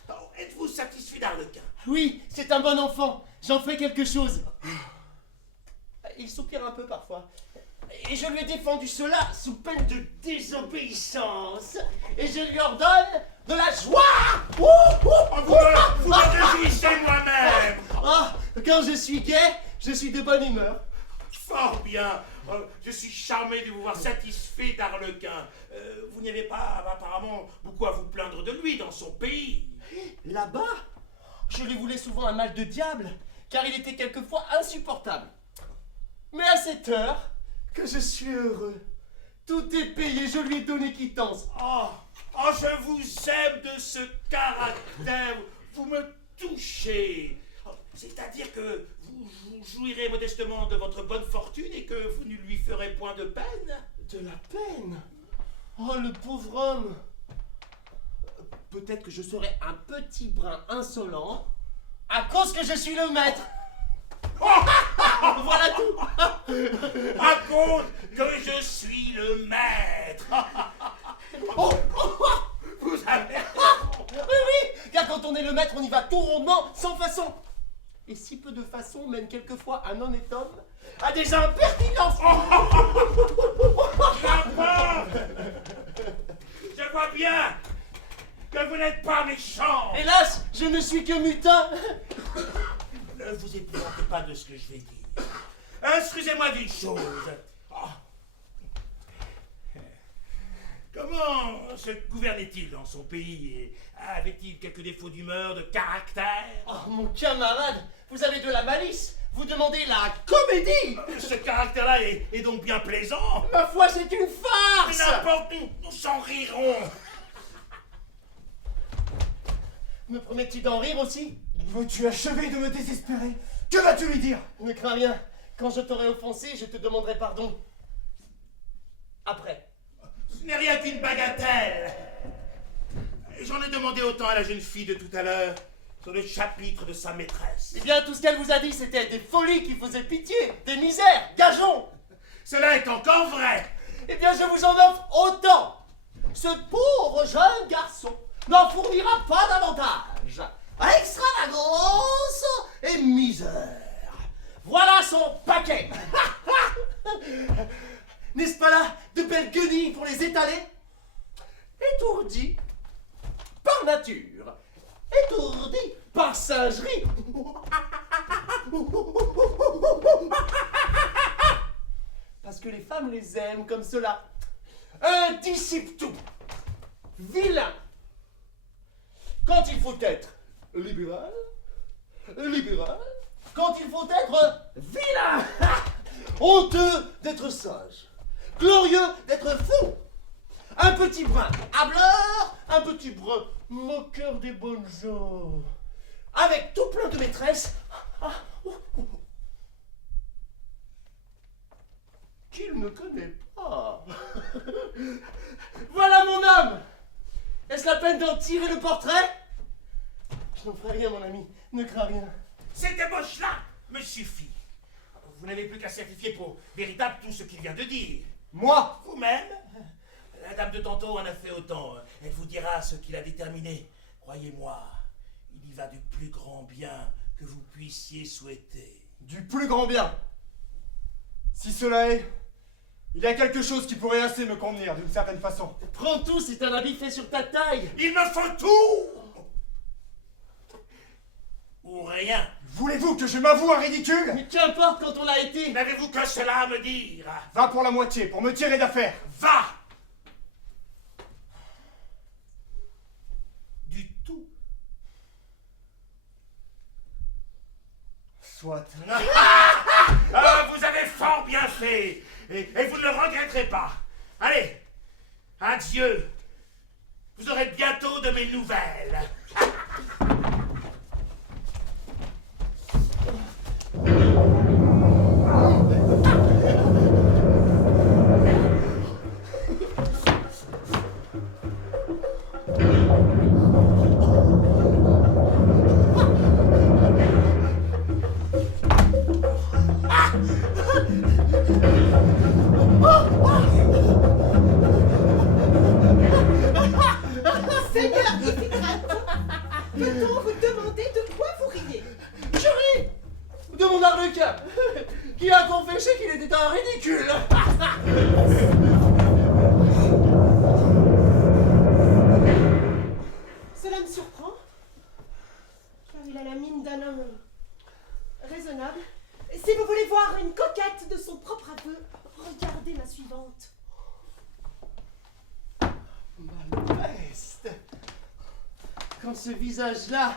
Oh, êtes-vous satisfait d'Arlequin? Oui, c'est un bon enfant. J'en fais quelque chose. Il soupire un peu parfois. Et je lui ai défendu cela sous peine de désobéissance. Et je lui ordonne de la joie. Vous me défissez moi-même. Ah, quand je suis gai, je suis de bonne humeur. Fort bien. Je suis charmé de vous voir satisfait d'Arlequin. Vous n'avez pas apparemment beaucoup à vous plaindre de lui dans son pays. Là-bas, je lui voulais souvent un mal de diable, car il était quelquefois insupportable. Mais à cette heure, que je suis heureux. Tout est payé, je lui ai donné quittance. Oh, je vous aime de ce caractère. Vous me touchez. C'est-à-dire que vous jouirez modestement de votre bonne fortune et que vous ne lui ferez point de peine. De la peine? Oh, le pauvre homme. Peut-être que je serai un petit brin insolent à cause que je suis le maître. Voilà tout. À cause que je suis le maître. Vous avez raison. Oui, car quand on est le maître, on y va tout rondement, sans façon. Et si peu de façon mène quelquefois un honnête homme à des impertinences. Je vois bien que vous n'êtes pas méchant. Hélas, je ne suis que mutin. Ne vous épouvantez pas de ce que je vais dire. Instruisez-moi d'une chose. Comment se gouvernait-il dans son pays et avait-il quelques défauts d'humeur, de caractère? Oh, mon camarade, vous avez de la malice. Vous demandez la comédie. Ce caractère-là est donc bien plaisant. Ma foi, c'est une farce. N'importe, nous en rirons. Me promets-tu d'en rire aussi? Veux-tu achever de me désespérer? Que vas-tu lui dire? Ne crains rien. Quand je t'aurai offensé, je te demanderai pardon. Après. Ce n'est rien qu'une bagatelle. J'en ai demandé autant à la jeune fille de tout à l'heure sur le chapitre de sa maîtresse. Eh bien, tout ce qu'elle vous a dit, c'était des folies qui faisaient pitié, des misères, gageons. Cela est encore vrai. Eh bien, je vous en offre autant. Ce pauvre jeune garçon n'en fournira pas davantage. Extravagance et misère. Voilà son paquet. N'est-ce pas là de belles guenilles pour les étaler? Étourdi par nature, étourdi par singerie. Parce que les femmes les aiment comme cela. Un disciple tout, vilain. Quand il faut être libéral, libéral. Quand il faut être vilain. Honteux d'être sage, glorieux d'être fou. Un petit brin hableur, un petit brin moqueur des bonnes gens. Avec tout plein de maîtresses. Qu'il ne connaît pas. Voilà mon homme. Est-ce la peine d'en tirer le portrait? Je n'en ferai rien, mon ami. Ne crains rien. Cette ébauche-là me suffit. Vous n'avez plus qu'à certifier pour véritable tout ce qu'il vient de dire. Moi? Vous-même? La dame de tantôt en a fait autant. Elle vous dira ce qu'il a déterminé. Croyez-moi, il y va du plus grand bien que vous puissiez souhaiter. Du plus grand bien. Si cela est, il y a quelque chose qui pourrait assez me convenir d'une certaine façon. Prends tout, c'est un habit fait sur ta taille. Il me faut tout! Ou rien. Voulez-vous que je m'avoue un ridicule? Mais qu'importe quand on l'a été. N'avez-vous que cela à me dire? Va pour la moitié, pour me tirer d'affaire. Va! Du tout. Soit. Vous avez fort bien fait. Et vous ne le regretterez pas. Allez, adieu. Vous aurez bientôt de mes nouvelles. Seigneur Iphicrate, qui a confessé qu'il était un ridicule. Cela me surprend, car il a la mine d'un homme raisonnable. Si vous voulez voir une coquette de son propre aveu, regardez ma suivante. Ma peste. Quand ce visage-là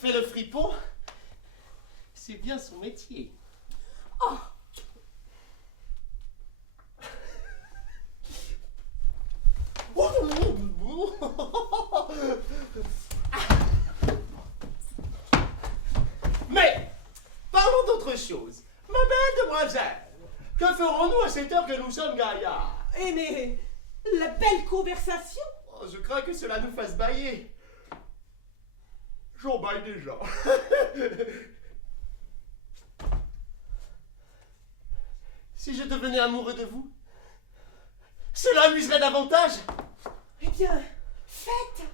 fait le fripon, c'est bien son métier. Oh, Mais, parlons d'autre chose. Ma belle demoiselle, que ferons-nous à cette heure que nous sommes gaillards? Eh mais, la belle conversation. Oh, je crains que cela nous fasse bailler. J'en baille déjà. Si je devenais amoureux de vous, cela amuserait davantage. Eh bien, faites.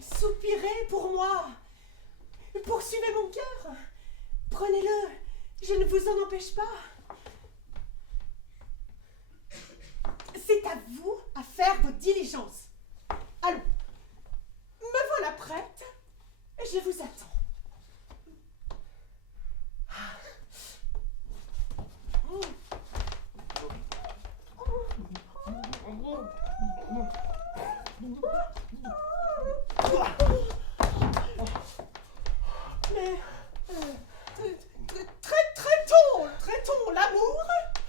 Soupirez pour moi. Poursuivez mon cœur. Prenez-le. Je ne vous en empêche pas. C'est à vous à faire vos diligences. Allons. Me voilà prête. Je vous attends. Mais traitons l'amour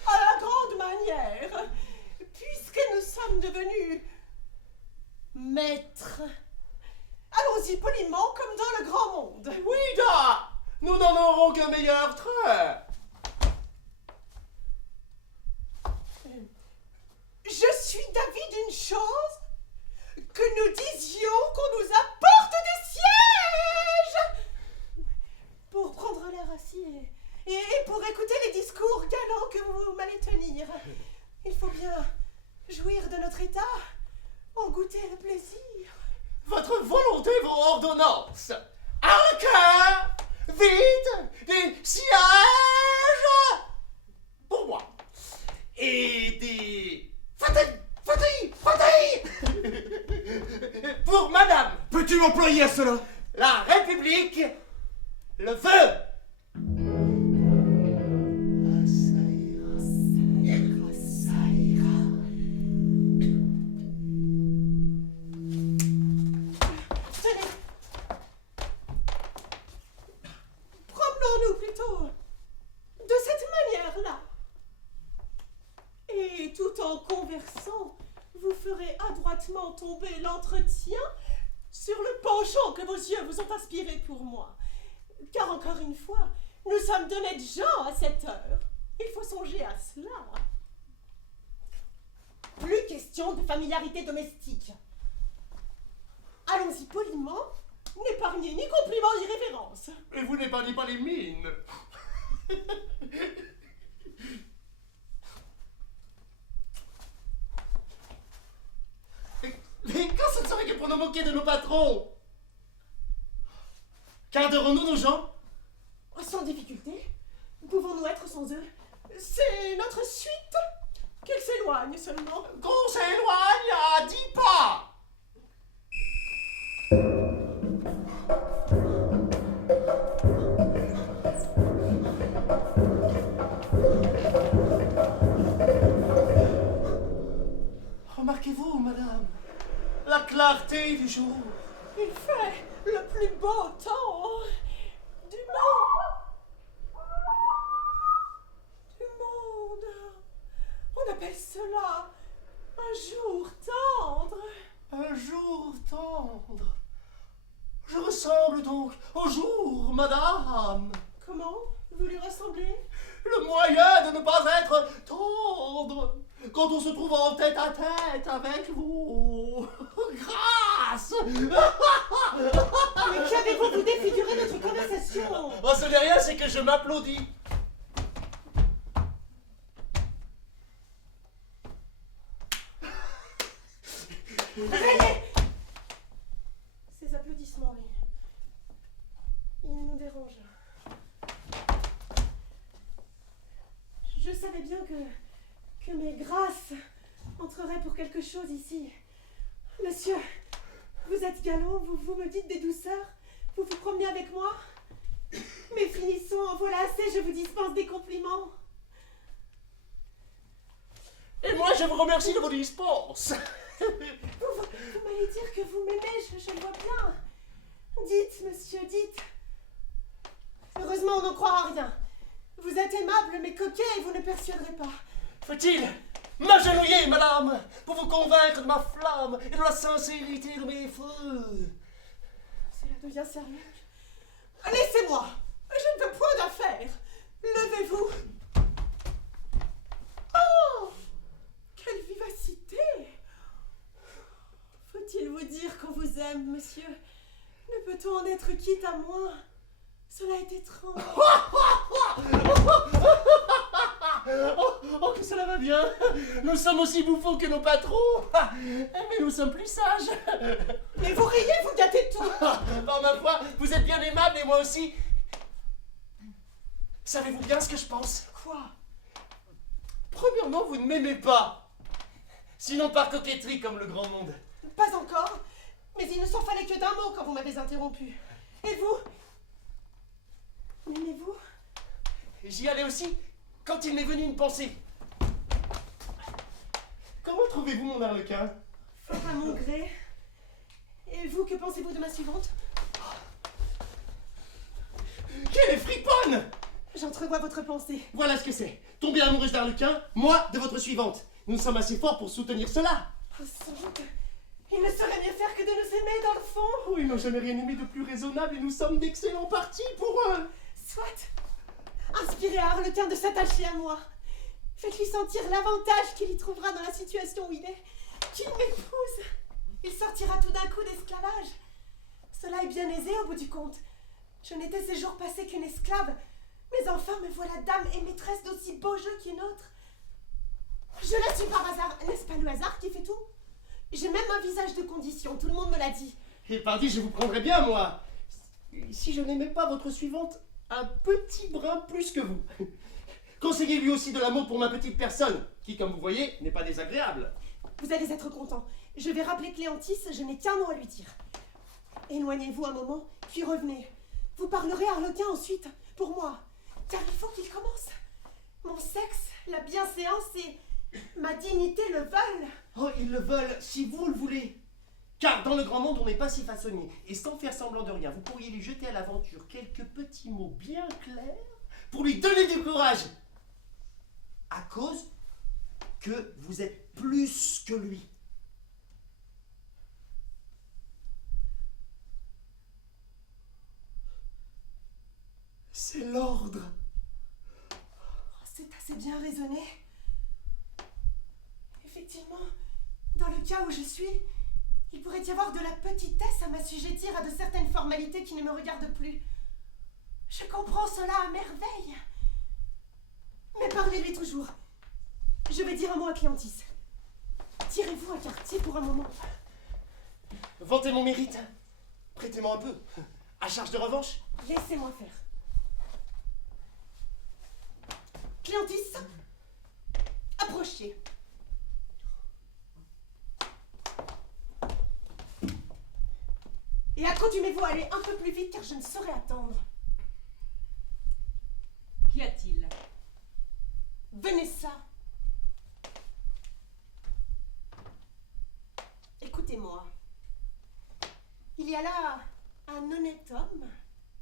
à la grande manière, puisque nous sommes devenus maîtres. Allons-y poliment comme dans le grand monde. Oui, da! Nous n'en aurons qu'un meilleur trait. Je suis d'avis d'une chose, que nous disions qu'on nous apporte des sièges pour prendre l'air assis et pour écouter les discours galants que vous m'allez tenir. Il faut bien jouir de notre état, en goûter le plaisir. Votre volonté vaut ordonnance. Harlequin, vite, des sièges pour moi. Et des fatigues pour madame. Peux-tu m'employer à cela? La République le veut. Tenez. Promenons-nous plutôt de cette manière-là. Et tout en conversant, vous ferez adroitement tomber l'entretien sur le penchant que vos yeux vous ont inspiré pour moi. Car encore une fois, nous sommes d'honnêtes gens à cette heure. Il faut songer à cela. Plus question de familiarité domestique. Allons-y poliment, n'épargnez ni compliments ni révérences. Et vous n'épargnez pas les mines. Mais quand ce ne serait que pour nous moquer de nos patrons? Garderons-nous nos gens? Sans difficulté. Pouvons-nous être sans eux? C'est notre suite. Qu'ils s'éloignent seulement. Qu'on s'éloigne à 10 pas. clarté du jour. Il fait le plus beau temps du monde. Du monde. On appelle cela un jour tendre. Un jour tendre. Je ressemble donc au jour, madame. Comment vous lui ressemblez? Le moyen de ne pas être tendre quand on se trouve en tête à tête avec vous. Grâce. Mais qu'avez-vous vous défiguré notre conversation? Oh, ce n'est rien, c'est que je m'applaudis. Arrêtez! Ces applaudissements, ils nous dérangent. Je savais bien que mes grâces entreraient pour quelque chose ici. Monsieur, vous êtes galant, vous me dites des douceurs, vous vous promenez avec moi. Mais finissons, en voilà assez, je vous dispense des compliments. Et moi, je vous remercie de vos dispenses. Vous m'allez dire que vous m'aimez, je le vois bien. Dites, monsieur, dites. Heureusement, on n'en croira rien. Vous êtes aimable, mais coquet, et vous ne persuaderez pas. Faut-il m'agenouiller, madame, pour vous convaincre de ma flamme et de la sincérité de mes feux? Cela devient sérieux. Laissez-moi. Je ne veux point d'affaires. Levez-vous. Oh, quelle vivacité. Faut-il vous dire qu'on vous aime, monsieur? Ne peut-on en être quitte à moi? Cela est étrange. Oh, que cela va bien. Nous sommes aussi bouffons que nos patrons. Mais nous sommes plus sages. Mais vous riez, vous gâtez tout. Par ma foi, vous êtes bien aimable et moi aussi. Savez-vous bien ce que je pense? Quoi? Premièrement, vous ne m'aimez pas. Sinon par coquetterie comme le grand monde. Pas encore. Mais il ne s'en fallait que d'un mot quand vous m'avez interrompu. Et vous? M'aimez-vous? J'y allais aussi quand il m'est venu une pensée. Comment trouvez-vous mon arlequin? Fort à mon gré. Et vous, que pensez-vous de ma suivante? Quelle est friponne! J'entrevois votre pensée. Voilà ce que c'est. Tomber amoureuse d'arlequin, moi de votre suivante. Nous sommes assez forts pour soutenir cela. Oh, sans doute. Il ne saurait mieux faire que de nous aimer dans le fond. Oh, ils n'ont jamais rien aimé de plus raisonnable et nous sommes d'excellents partis pour eux. Soit. Inspirez à Arlequin de s'attacher à moi. Faites-lui sentir l'avantage qu'il y trouvera dans la situation où il est. Qu'il m'épouse. Il sortira tout d'un coup d'esclavage. Cela est bien aisé au bout du compte. Je n'étais ces jours passés qu'une esclave. Mais enfin me voilà dame et maîtresse d'aussi beau jeu qu'une autre. Je la suis par hasard. N'est-ce pas le hasard qui fait tout? J'ai même un visage de condition, tout le monde me l'a dit. Et pardi, je vous prendrais bien, moi. Si je n'aimais pas votre suivante, un petit brin plus que vous. Conseillez-lui aussi de l'amour pour ma petite personne, qui, comme vous voyez, n'est pas désagréable. Vous allez être content. Je vais rappeler Cléantis, je n'ai qu'un mot à lui dire. Éloignez-vous un moment, puis revenez. Vous parlerez Arlequin ensuite, pour moi. Car il faut qu'il commence. Mon sexe, la bienséance et ma dignité le veulent. Oh, ils le veulent, si vous le voulez. Car dans le grand monde, on n'est pas si façonnier. Et sans faire semblant de rien, vous pourriez lui jeter à l'aventure quelques petits mots bien clairs pour lui donner du courage. À cause que vous êtes plus que lui. C'est l'ordre. Oh, c'est assez bien raisonné. Effectivement, dans le cas où je suis, il pourrait y avoir de la petitesse à m'assujettir à de certaines formalités qui ne me regardent plus. Je comprends cela à merveille. Mais parlez-lui toujours. Je vais dire un mot à Cléantis. Tirez-vous un quartier pour un moment. Vantez mon mérite. Prêtez-moi un peu. À charge de revanche. Laissez-moi faire. Cléantis, approchez. Et accoutumez-vous à aller un peu plus vite car je ne saurais attendre. Qu'y a-t-il? Venez ça. Écoutez-moi. Il y a là un honnête homme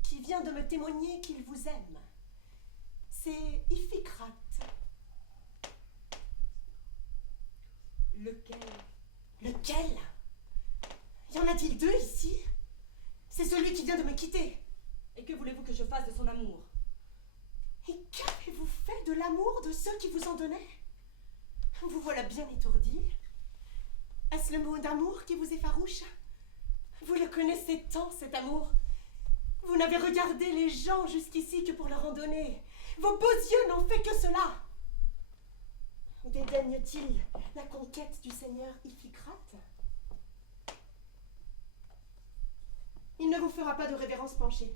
qui vient de me témoigner qu'il vous aime. C'est Iphicrate. Lequel? Lequel? Y en a-t-il deux ici? C'est celui qui vient de me quitter. Et que voulez-vous que je fasse de son amour? Et qu'avez-vous fait de l'amour de ceux qui vous en donnaient? Vous voilà bien étourdi. Est-ce le mot d'amour qui vous effarouche? Vous le connaissez tant, cet amour. Vous n'avez regardé les gens jusqu'ici que pour leur en donner. Vos beaux yeux n'ont fait que cela. Dédaigne-t-il la conquête du seigneur Iphicrate? Il ne vous fera pas de révérence penchée.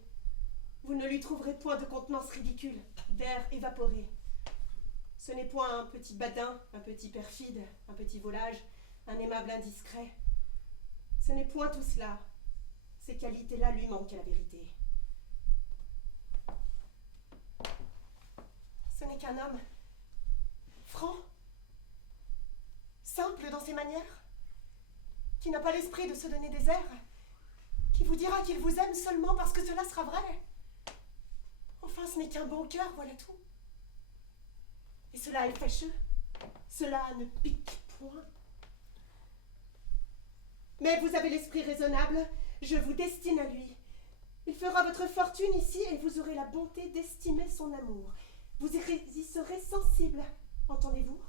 Vous ne lui trouverez point de contenance ridicule, d'air évaporé. Ce n'est point un petit badin, un petit perfide, un petit volage, un aimable indiscret. Ce n'est point tout cela. Ces qualités-là lui manquent à la vérité. Ce n'est qu'un homme franc, simple dans ses manières, qui n'a pas l'esprit de se donner des airs, qui vous dira qu'il vous aime seulement parce que cela sera vrai. Enfin, ce n'est qu'un bon cœur, voilà tout. Et cela est fâcheux, cela ne pique point. Mais vous avez l'esprit raisonnable, je vous destine à lui. Il fera votre fortune ici et vous aurez la bonté d'estimer son amour. Vous y serez sensible, entendez-vous?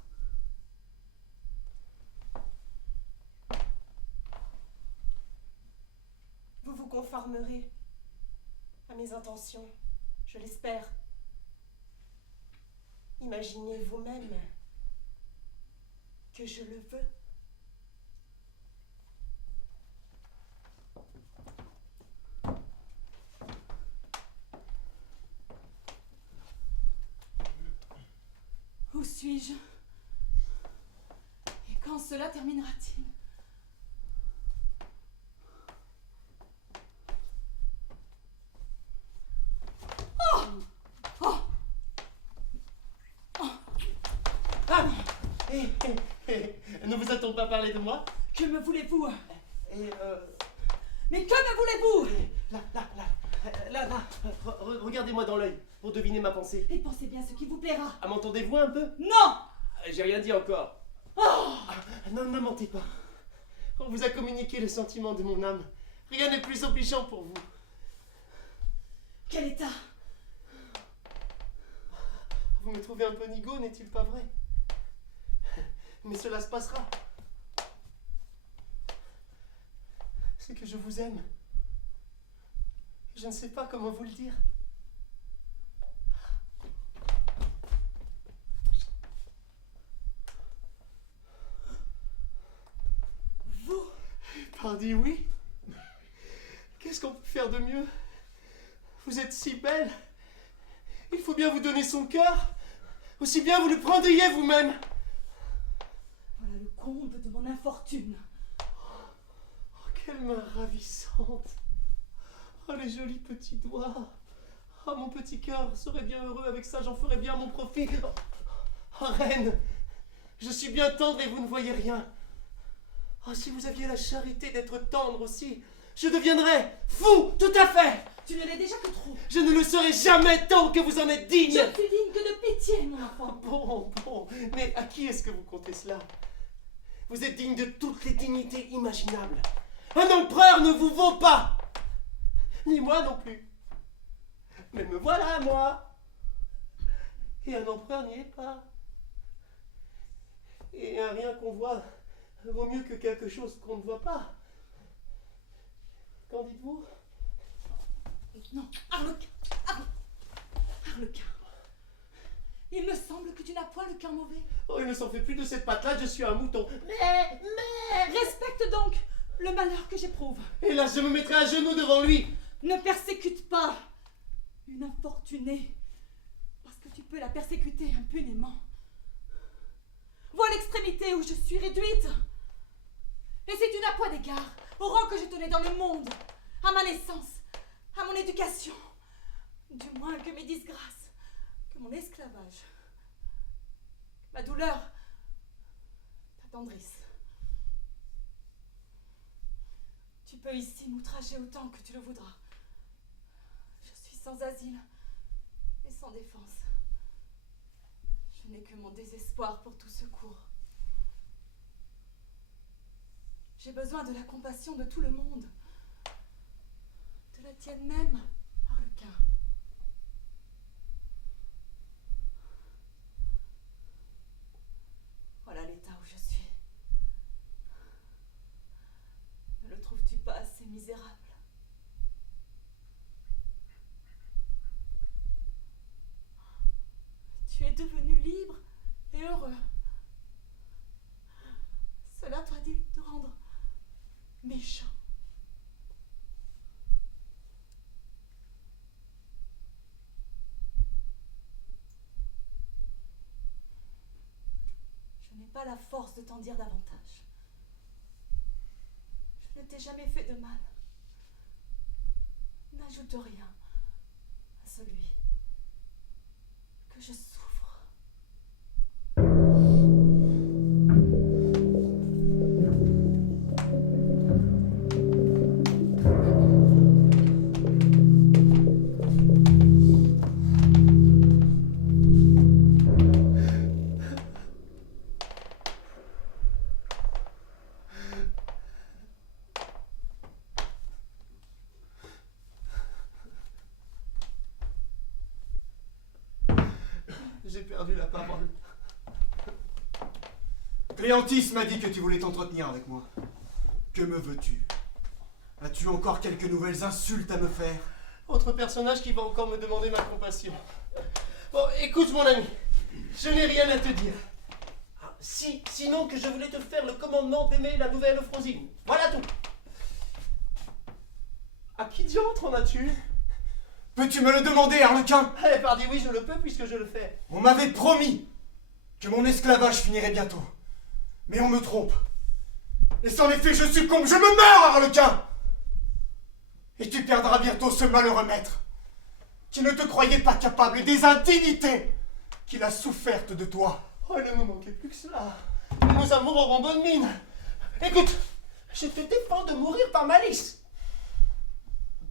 Vous vous conformerez à mes intentions, je l'espère. Imaginez vous-même que je le veux. Où suis-je? Et quand cela terminera-t-il? Ne vous a-t-on pas parlé de moi? Que me voulez-vous? Et Mais que me voulez-vous? là, regardez-moi dans l'œil pour deviner ma pensée. Et pensez bien ce qui vous plaira. Ah, m'entendez-vous un peu? Non! J'ai rien dit encore. Oh! Non, ne mentez pas. On vous a communiqué le sentiment de mon âme. Rien n'est plus obligeant pour vous. Quel état? Vous me trouvez un peu nigaud, n'est-il pas vrai? Mais cela se passera. C'est que je vous aime. Je ne sais pas comment vous le dire. Vous? Pardi oui. Qu'est-ce qu'on peut faire de mieux? Vous êtes si belle. Il faut bien vous donner son cœur. Aussi bien vous le prendriez vous-même. Voilà le comble de mon infortune. Oh, quelle main ravissante. Oh, les jolis petits doigts. Oh, mon petit cœur serait bien heureux avec ça, j'en ferais bien mon profit. Oh, reine, je suis bien tendre et vous ne voyez rien. Oh, si vous aviez la charité d'être tendre aussi, je deviendrais fou, tout à fait. Tu ne l'es déjà que trop. Je ne le serai jamais tant que vous en êtes digne. Je ne suis digne que de pitié, mon enfant. Bon, mais à qui est-ce que vous comptez cela? Vous êtes digne de toutes les dignités imaginables. Un empereur ne vous vaut pas. Ni moi non plus. Mais me voilà, moi. Et un empereur n'y est pas. Et un rien qu'on voit vaut mieux que quelque chose qu'on ne voit pas. Qu'en dites-vous? Non, Arlequin. Arlequin. Il me semble que tu n'as point le cœur mauvais. Oh, il ne s'en fait plus de cette patte-là, je suis un mouton. Mais, respecte donc le malheur que j'éprouve. Et là, je me mettrai à genoux devant lui. Ne persécute pas une infortunée, parce que tu peux la persécuter impunément. Vois l'extrémité où je suis réduite. Et si tu n'as point d'égard au rang que je tenais dans le monde, à ma naissance, à mon éducation, du moins que mes disgrâces, que mon esclavage, que ma douleur t'attendrisse, tu peux ici m'outrager autant que tu le voudras. Je suis sans asile et sans défense. Je n'ai que mon désespoir pour tout secours. J'ai besoin de la compassion de tout le monde. De la tienne même, Arlequin. Voilà l'état où je suis. Ne le trouves-tu pas assez misérable? Tu es devenu libre et heureux. Cela doit-il te rendre méchant? Je n'ai pas la force de t'en dire davantage. Je ne t'ai jamais fait de mal. N'ajoute rien à celui que je souffre. J'ai perdu la parole. Cléantis m'a dit que tu voulais t'entretenir avec moi. Que me veux-tu? As-tu encore quelques nouvelles insultes à me faire? Autre personnage qui va encore me demander ma compassion. Bon, écoute mon ami, je n'ai rien à te dire. Sinon que je voulais te faire le commandement d'aimer la nouvelle Euphrosine. Voilà tout. À qui diantre en as-tu? Peux-tu me le demander, Arlequin? Eh, pardi oui, je le peux puisque je le fais. On m'avait promis que mon esclavage finirait bientôt. Mais on me trompe. Et sans les faits, je succombe, je me meurs, Arlequin! Et tu perdras bientôt ce malheureux maître qui ne te croyait pas capable des indignités qu'il a souffertes de toi. Oh, il ne me manquait plus que cela. Et nos amours auront bonne mine. Écoute, je te défends de mourir par malice.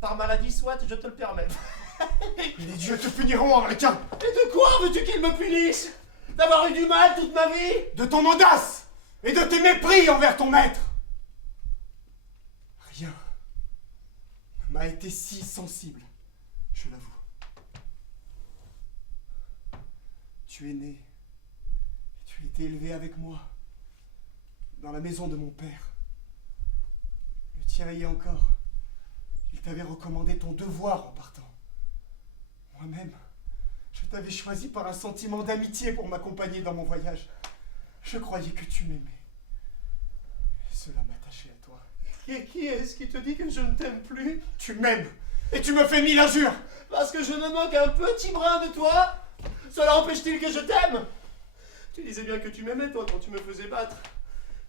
Par maladie soit, je te le permets. Les dieux te puniront, Arlequin! Et de quoi veux-tu qu'ils me punissent? D'avoir eu du mal toute ma vie? De ton audace et de tes mépris envers ton maître! Rien ne m'a été si sensible, je l'avoue. Tu es né et tu as été élevé avec moi dans la maison de mon père. Le tien y est encore. Il t'avait recommandé ton devoir en partant. Moi-même, je t'avais choisi par un sentiment d'amitié pour m'accompagner dans mon voyage. Je croyais que tu m'aimais. Et cela m'attachait à toi. Et qui est-ce qui te dit que je ne t'aime plus? Tu m'aimes et tu me fais mille injures. Parce que je me moque un petit brin de toi? Cela empêche-t-il que je t'aime? Tu disais bien que tu m'aimais, toi, quand tu me faisais battre.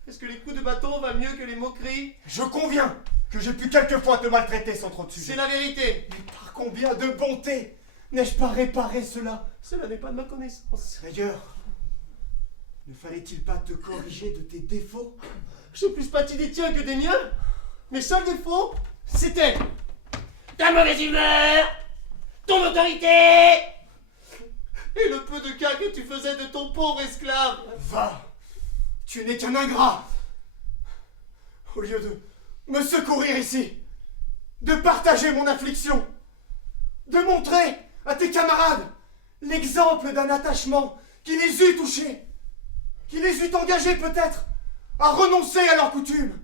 Est-ce que les coups de bâton valent mieux que les moqueries? Je conviens que j'ai pu quelquefois te maltraiter sans trop de sujet. C'est la vérité. Mais par combien de bonté n'ai-je pas réparé cela? Cela n'est pas de ma connaissance. D'ailleurs, ne fallait-il pas te corriger de tes défauts? J'ai plus pâti des tiens que des miens. Mes seuls défauts, c'était ta mauvaise humeur, ton autorité et le peu de cas que tu faisais de ton pauvre esclave. Va, tu n'es qu'un ingrat. Au lieu de me secourir ici, de partager mon affliction, de montrer à tes camarades l'exemple d'un attachement qui les eût touchés, qui les eût engagés peut-être à renoncer à leurs coutumes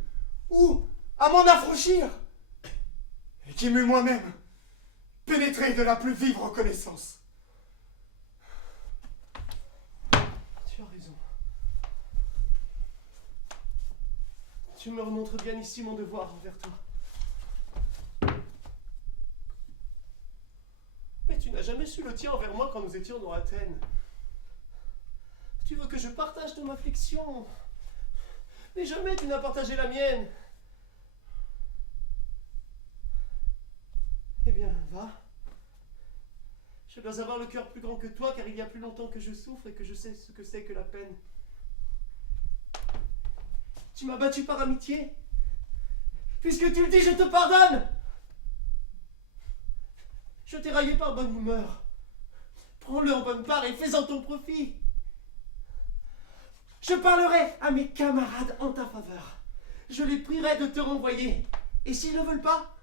ou à m'en affranchir, et qui m'eût moi-même pénétré de la plus vive reconnaissance. Tu as raison. Tu me remontres bien ici mon devoir envers toi. Mais tu n'as jamais su le tien envers moi quand nous étions dans Athènes. Tu veux que je partage ton affliction, mais jamais tu n'as partagé la mienne. Eh bien, va. Je dois avoir le cœur plus grand que toi, car il y a plus longtemps que je souffre et que je sais ce que c'est que la peine. Tu m'as battu par amitié. Puisque tu le dis, je te pardonne. Je t'ai raillé par bonne humeur. Prends-le en bonne part et fais-en ton profit. Je parlerai à mes camarades en ta faveur. Je les prierai de te renvoyer. Et s'ils ne veulent pas,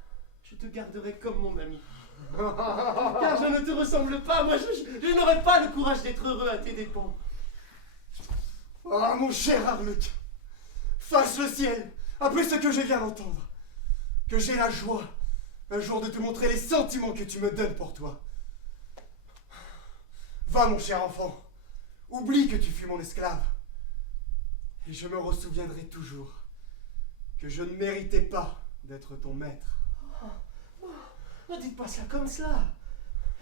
je te garderai comme mon ami. Car je ne te ressemble pas. Moi, je n'aurai pas le courage d'être heureux à tes dépens. Ah, mon cher Arluc, fasse le ciel, après ce que je viens d'entendre, que j'ai la joie un jour de te montrer les sentiments que tu me donnes pour toi. Va, mon cher enfant, oublie que tu fus mon esclave, et je me ressouviendrai toujours que je ne méritais pas d'être ton maître. Ne dites pas ça comme cela.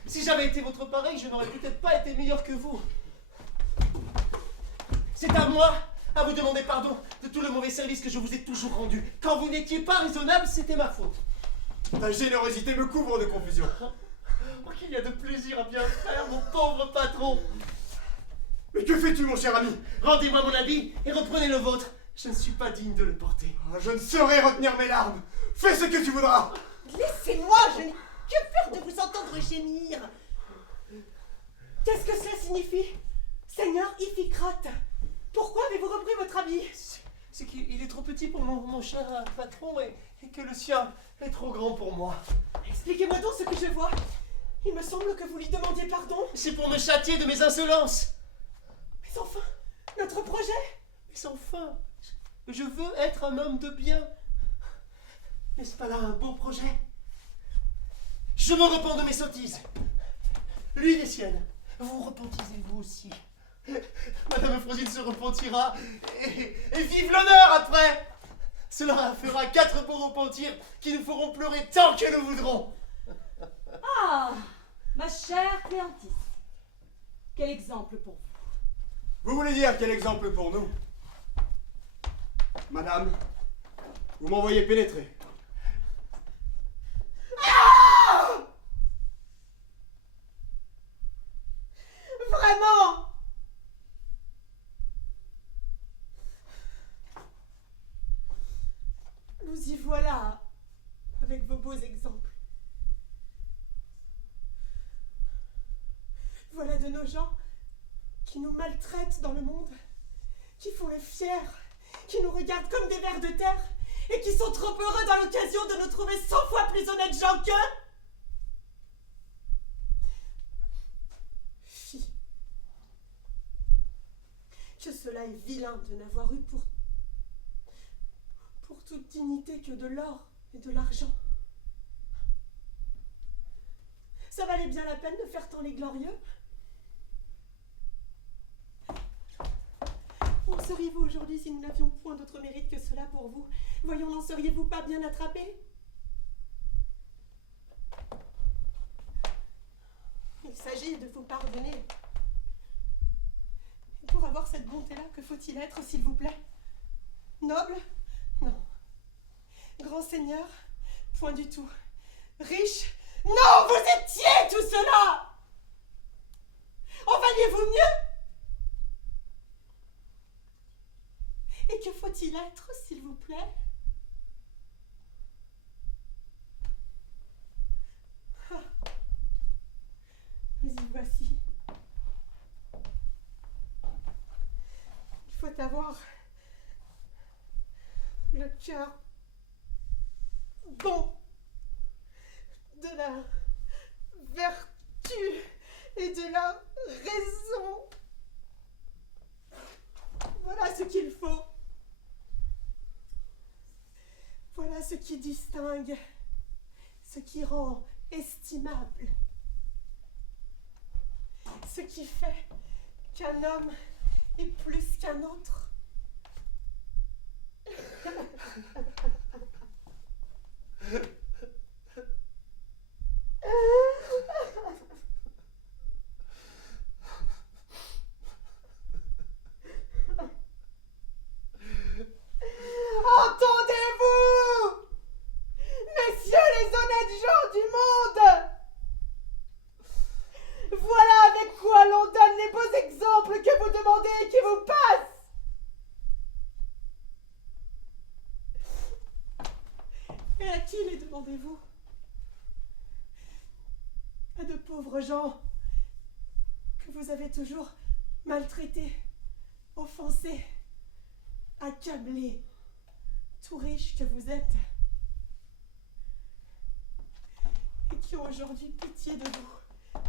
Si j'avais été votre pareil, je n'aurais peut-être pas été meilleur que vous. C'est à moi à vous demander pardon de tout le mauvais service que je vous ai toujours rendu. Quand vous n'étiez pas raisonnable, c'était ma faute. Ta générosité me couvre de confusion. Oh, qu'il y a de plaisir à bien faire, mon pauvre patron. Mais que fais-tu, mon cher ami? Rendez-moi mon habit et reprenez le vôtre. Je ne suis pas digne de le porter. Ah, je ne saurais retenir mes larmes. Fais ce que tu voudras. Laissez-moi, je n'ai que peur de vous entendre gémir. Qu'est-ce que cela signifie? Seigneur Iphicrate, pourquoi avez-vous repris votre habit? C'est qu'il est trop petit pour mon cher patron et que le sien est trop grand pour moi. Expliquez-moi donc ce que je vois. Il me semble que vous lui demandiez pardon. C'est pour me châtier de mes insolences. Mais enfin, notre projet. Mais enfin, je veux être un homme de bien. N'est-ce pas là un beau projet? Je me repens de mes sottises. Lui des siennes. Vous repentisez-vous aussi. Madame Frosine se repentira et vive l'honneur après. Cela fera 4 beaux repentirs qui nous feront pleurer tant que nous voudrons. Ah, ma chère Cléantis, quel exemple pour vous. Vous voulez dire quel exemple pour nous? Madame, vous m'envoyez pénétrer. Vraiment? Nous y voilà, avec vos beaux exemples. Voilà de nos gens qui nous maltraitent dans le monde, qui font les fiers, qui nous regardent comme des vers de terre et qui sont trop heureux dans l'occasion de nous trouver 100 fois plus honnêtes gens qu'eux. Fi, que cela est vilain de n'avoir eu pour toute dignité que de l'or et de l'argent. Ça valait bien la peine de faire tant les glorieux? Où seriez-vous aujourd'hui si nous n'avions point d'autre mérite que cela pour vous? Voyons, n'en seriez-vous pas bien attrapés? Il s'agit de vous pardonner. Et pour avoir cette bonté-là, que faut-il être, s'il vous plaît? Noble? Non. Grand seigneur? Point du tout. Riche? Non, vous étiez tout cela! En valiez-vous mieux? Et que faut-il être, s'il vous plaît? Ah. Nous y voici. Il faut avoir le cœur bon, de la vertu et de la raison. Voilà ce qu'il faut. Voilà ce qui distingue, ce qui rend estimable, ce qui fait qu'un homme est plus qu'un autre. Entendez-vous, messieurs les honnêtes gens du monde? Voilà avec quoi l'on donne les beaux exemples que vous demandez et qui vous passent. Et à qui les demandez-vous? À de pauvres gens que vous avez toujours maltraités, offensés, accablés, tout riches que vous êtes, et qui ont aujourd'hui pitié de vous,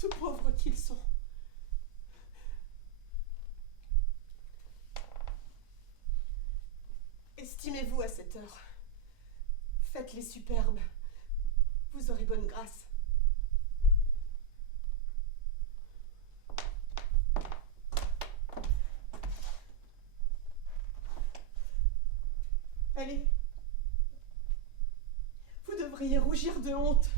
tout pauvres qu'ils sont. Estimez-vous à cette heure. Faites les superbes. Vous aurez bonne grâce. Allez. Vous devriez rougir de honte.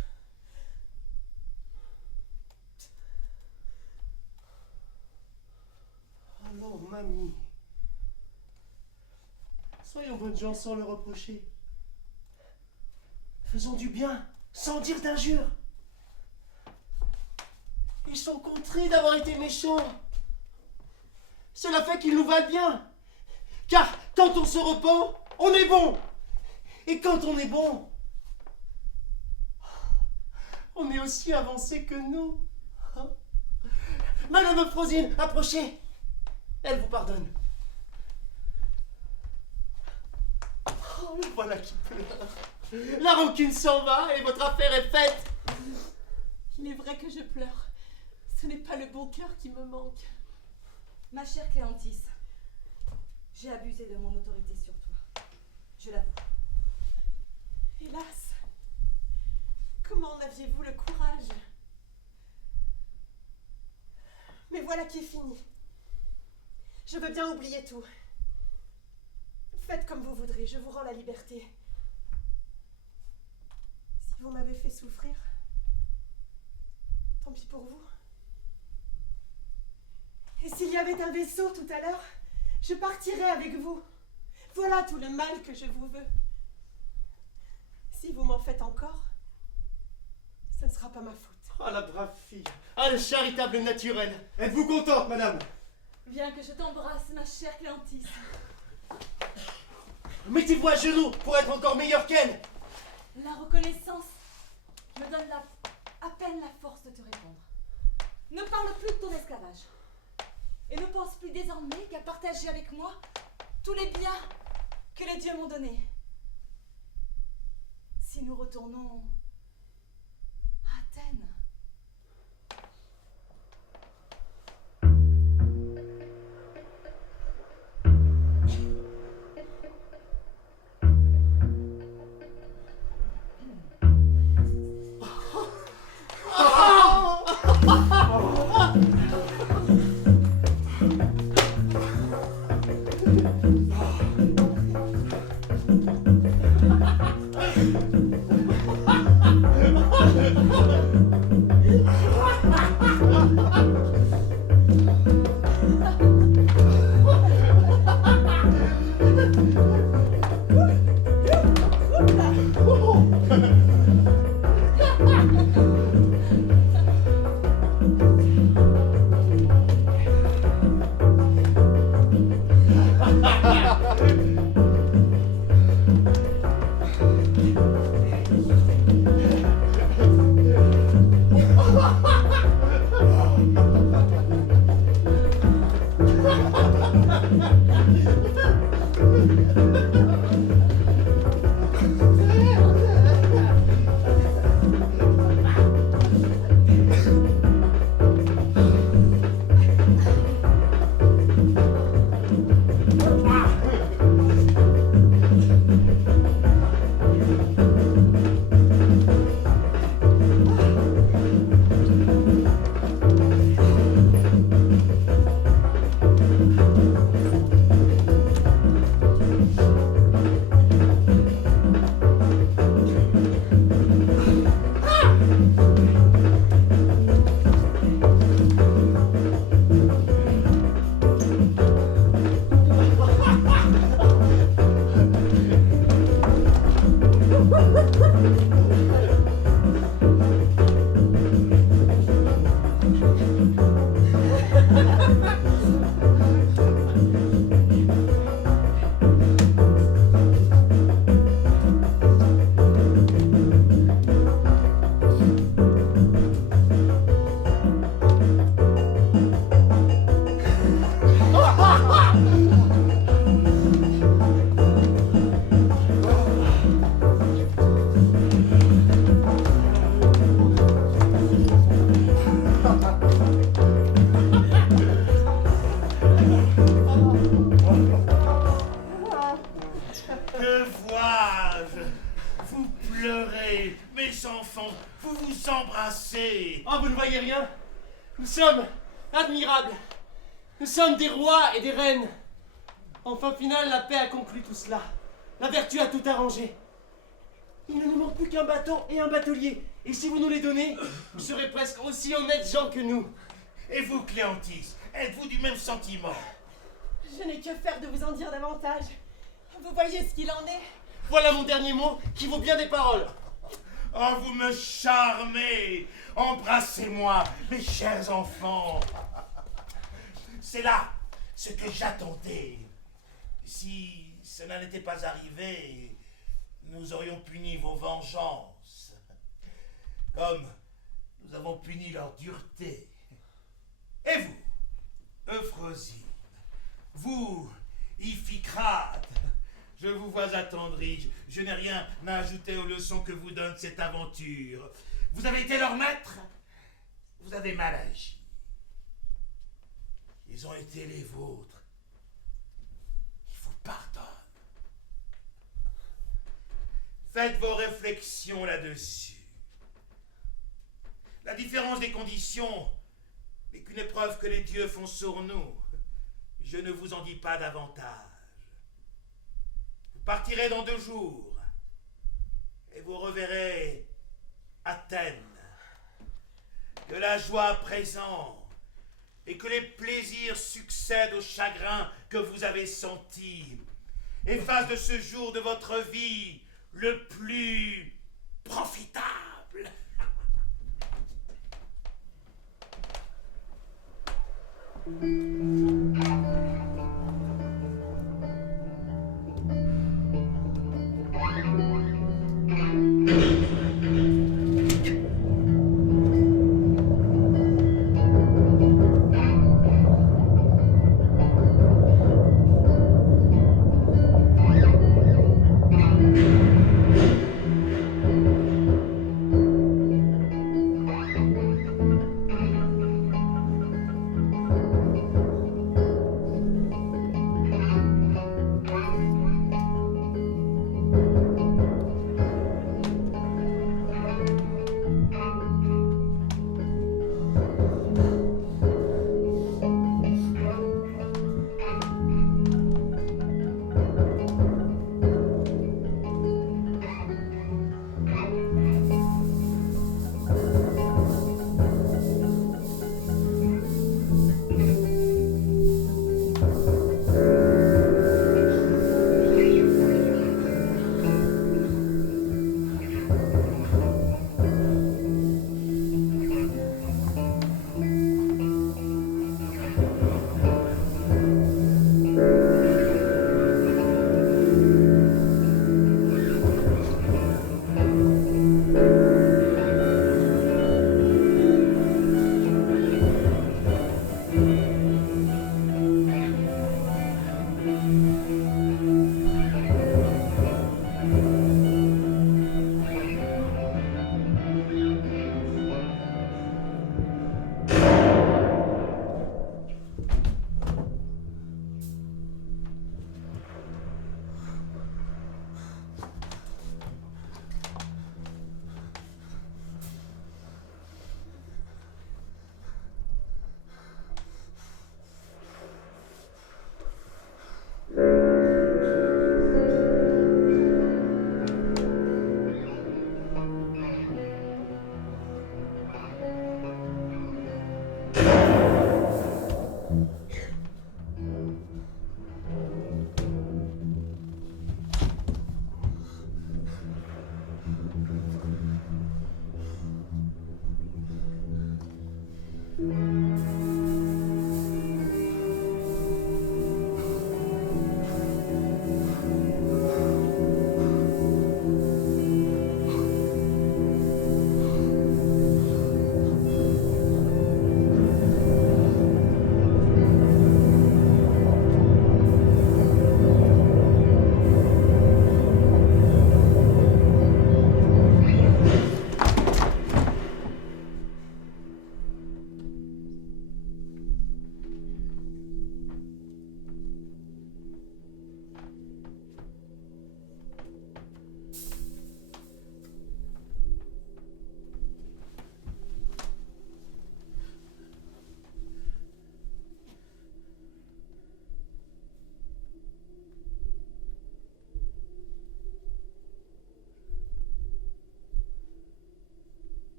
Oh non, mamie. Soyons bonnes gens sans le reprocher. Faisons du bien, sans dire d'injures. Ils sont contrits d'avoir été méchants. Cela fait qu'ils nous valent bien. Car quand on se repent, on est bon. Et quand on est bon, on est aussi avancé que nous. Madame Frosine, approchez. Elle vous pardonne. Oh, le voilà qui pleure. La rancune s'en va et votre affaire est faite. Il est vrai que je pleure. Ce n'est pas le bon cœur qui me manque. Ma chère Cléantis, j'ai abusé de mon autorité sur toi. Je l'avoue. Hélas, comment en aviez-vous le courage? Mais voilà qui est fini. Je veux bien oublier tout. Faites comme vous voudrez, je vous rends la liberté. Si vous m'avez fait souffrir, tant pis pour vous. Et s'il y avait un vaisseau tout à l'heure, je partirais avec vous. Voilà tout le mal que je vous veux. Si vous m'en faites encore, ce ne sera pas ma faute. Ah, la brave fille. Ah, le charitable naturel. Êtes-vous contente, madame? Viens que je t'embrasse, ma chère Cléantis. Mettez-vous à genoux pour être encore meilleur qu'elle. La reconnaissance me donne à peine la force de te répondre. Ne parle plus de ton esclavage. Et ne pense plus désormais qu'à partager avec moi tous les biens que les dieux m'ont donnés. Si nous retournons à Athènes, pleurez, mes enfants, vous vous embrassez. Oh, vous ne voyez rien? Nous sommes admirables. Nous sommes des rois et des reines. En fin finale, la paix a conclu tout cela. La vertu a tout arrangé. Il ne nous manque plus qu'un bâton et un batelier. Et si vous nous les donnez, vous serez presque aussi honnêtes gens que nous. Et vous, Cléantis, êtes-vous du même sentiment? Je n'ai que faire de vous en dire davantage. Vous voyez ce qu'il en est. Voilà mon dernier mot qui vaut bien des paroles. Oh, vous me charmez. Embrassez-moi, mes chers enfants. C'est là ce que j'attendais. Si cela n'était pas arrivé, nous aurions puni vos vengeances, comme nous avons puni leur dureté. Et vous, Euphrosine, vous, Iphicrate, je vous vois attendri, je n'ai rien à ajouter aux leçons que vous donne cette aventure. Vous avez été leur maître, vous avez mal agi. Ils ont été les vôtres. Ils vous pardonnent. Faites vos réflexions là-dessus. La différence des conditions n'est qu'une épreuve que les dieux font sur nous. Je ne vous en dis pas davantage. Vous partirez dans 2 jours et vous reverrez Athènes. Que la joie présente et que les plaisirs succèdent aux chagrins que vous avez sentis et fassent de ce jour de votre vie le plus profitable.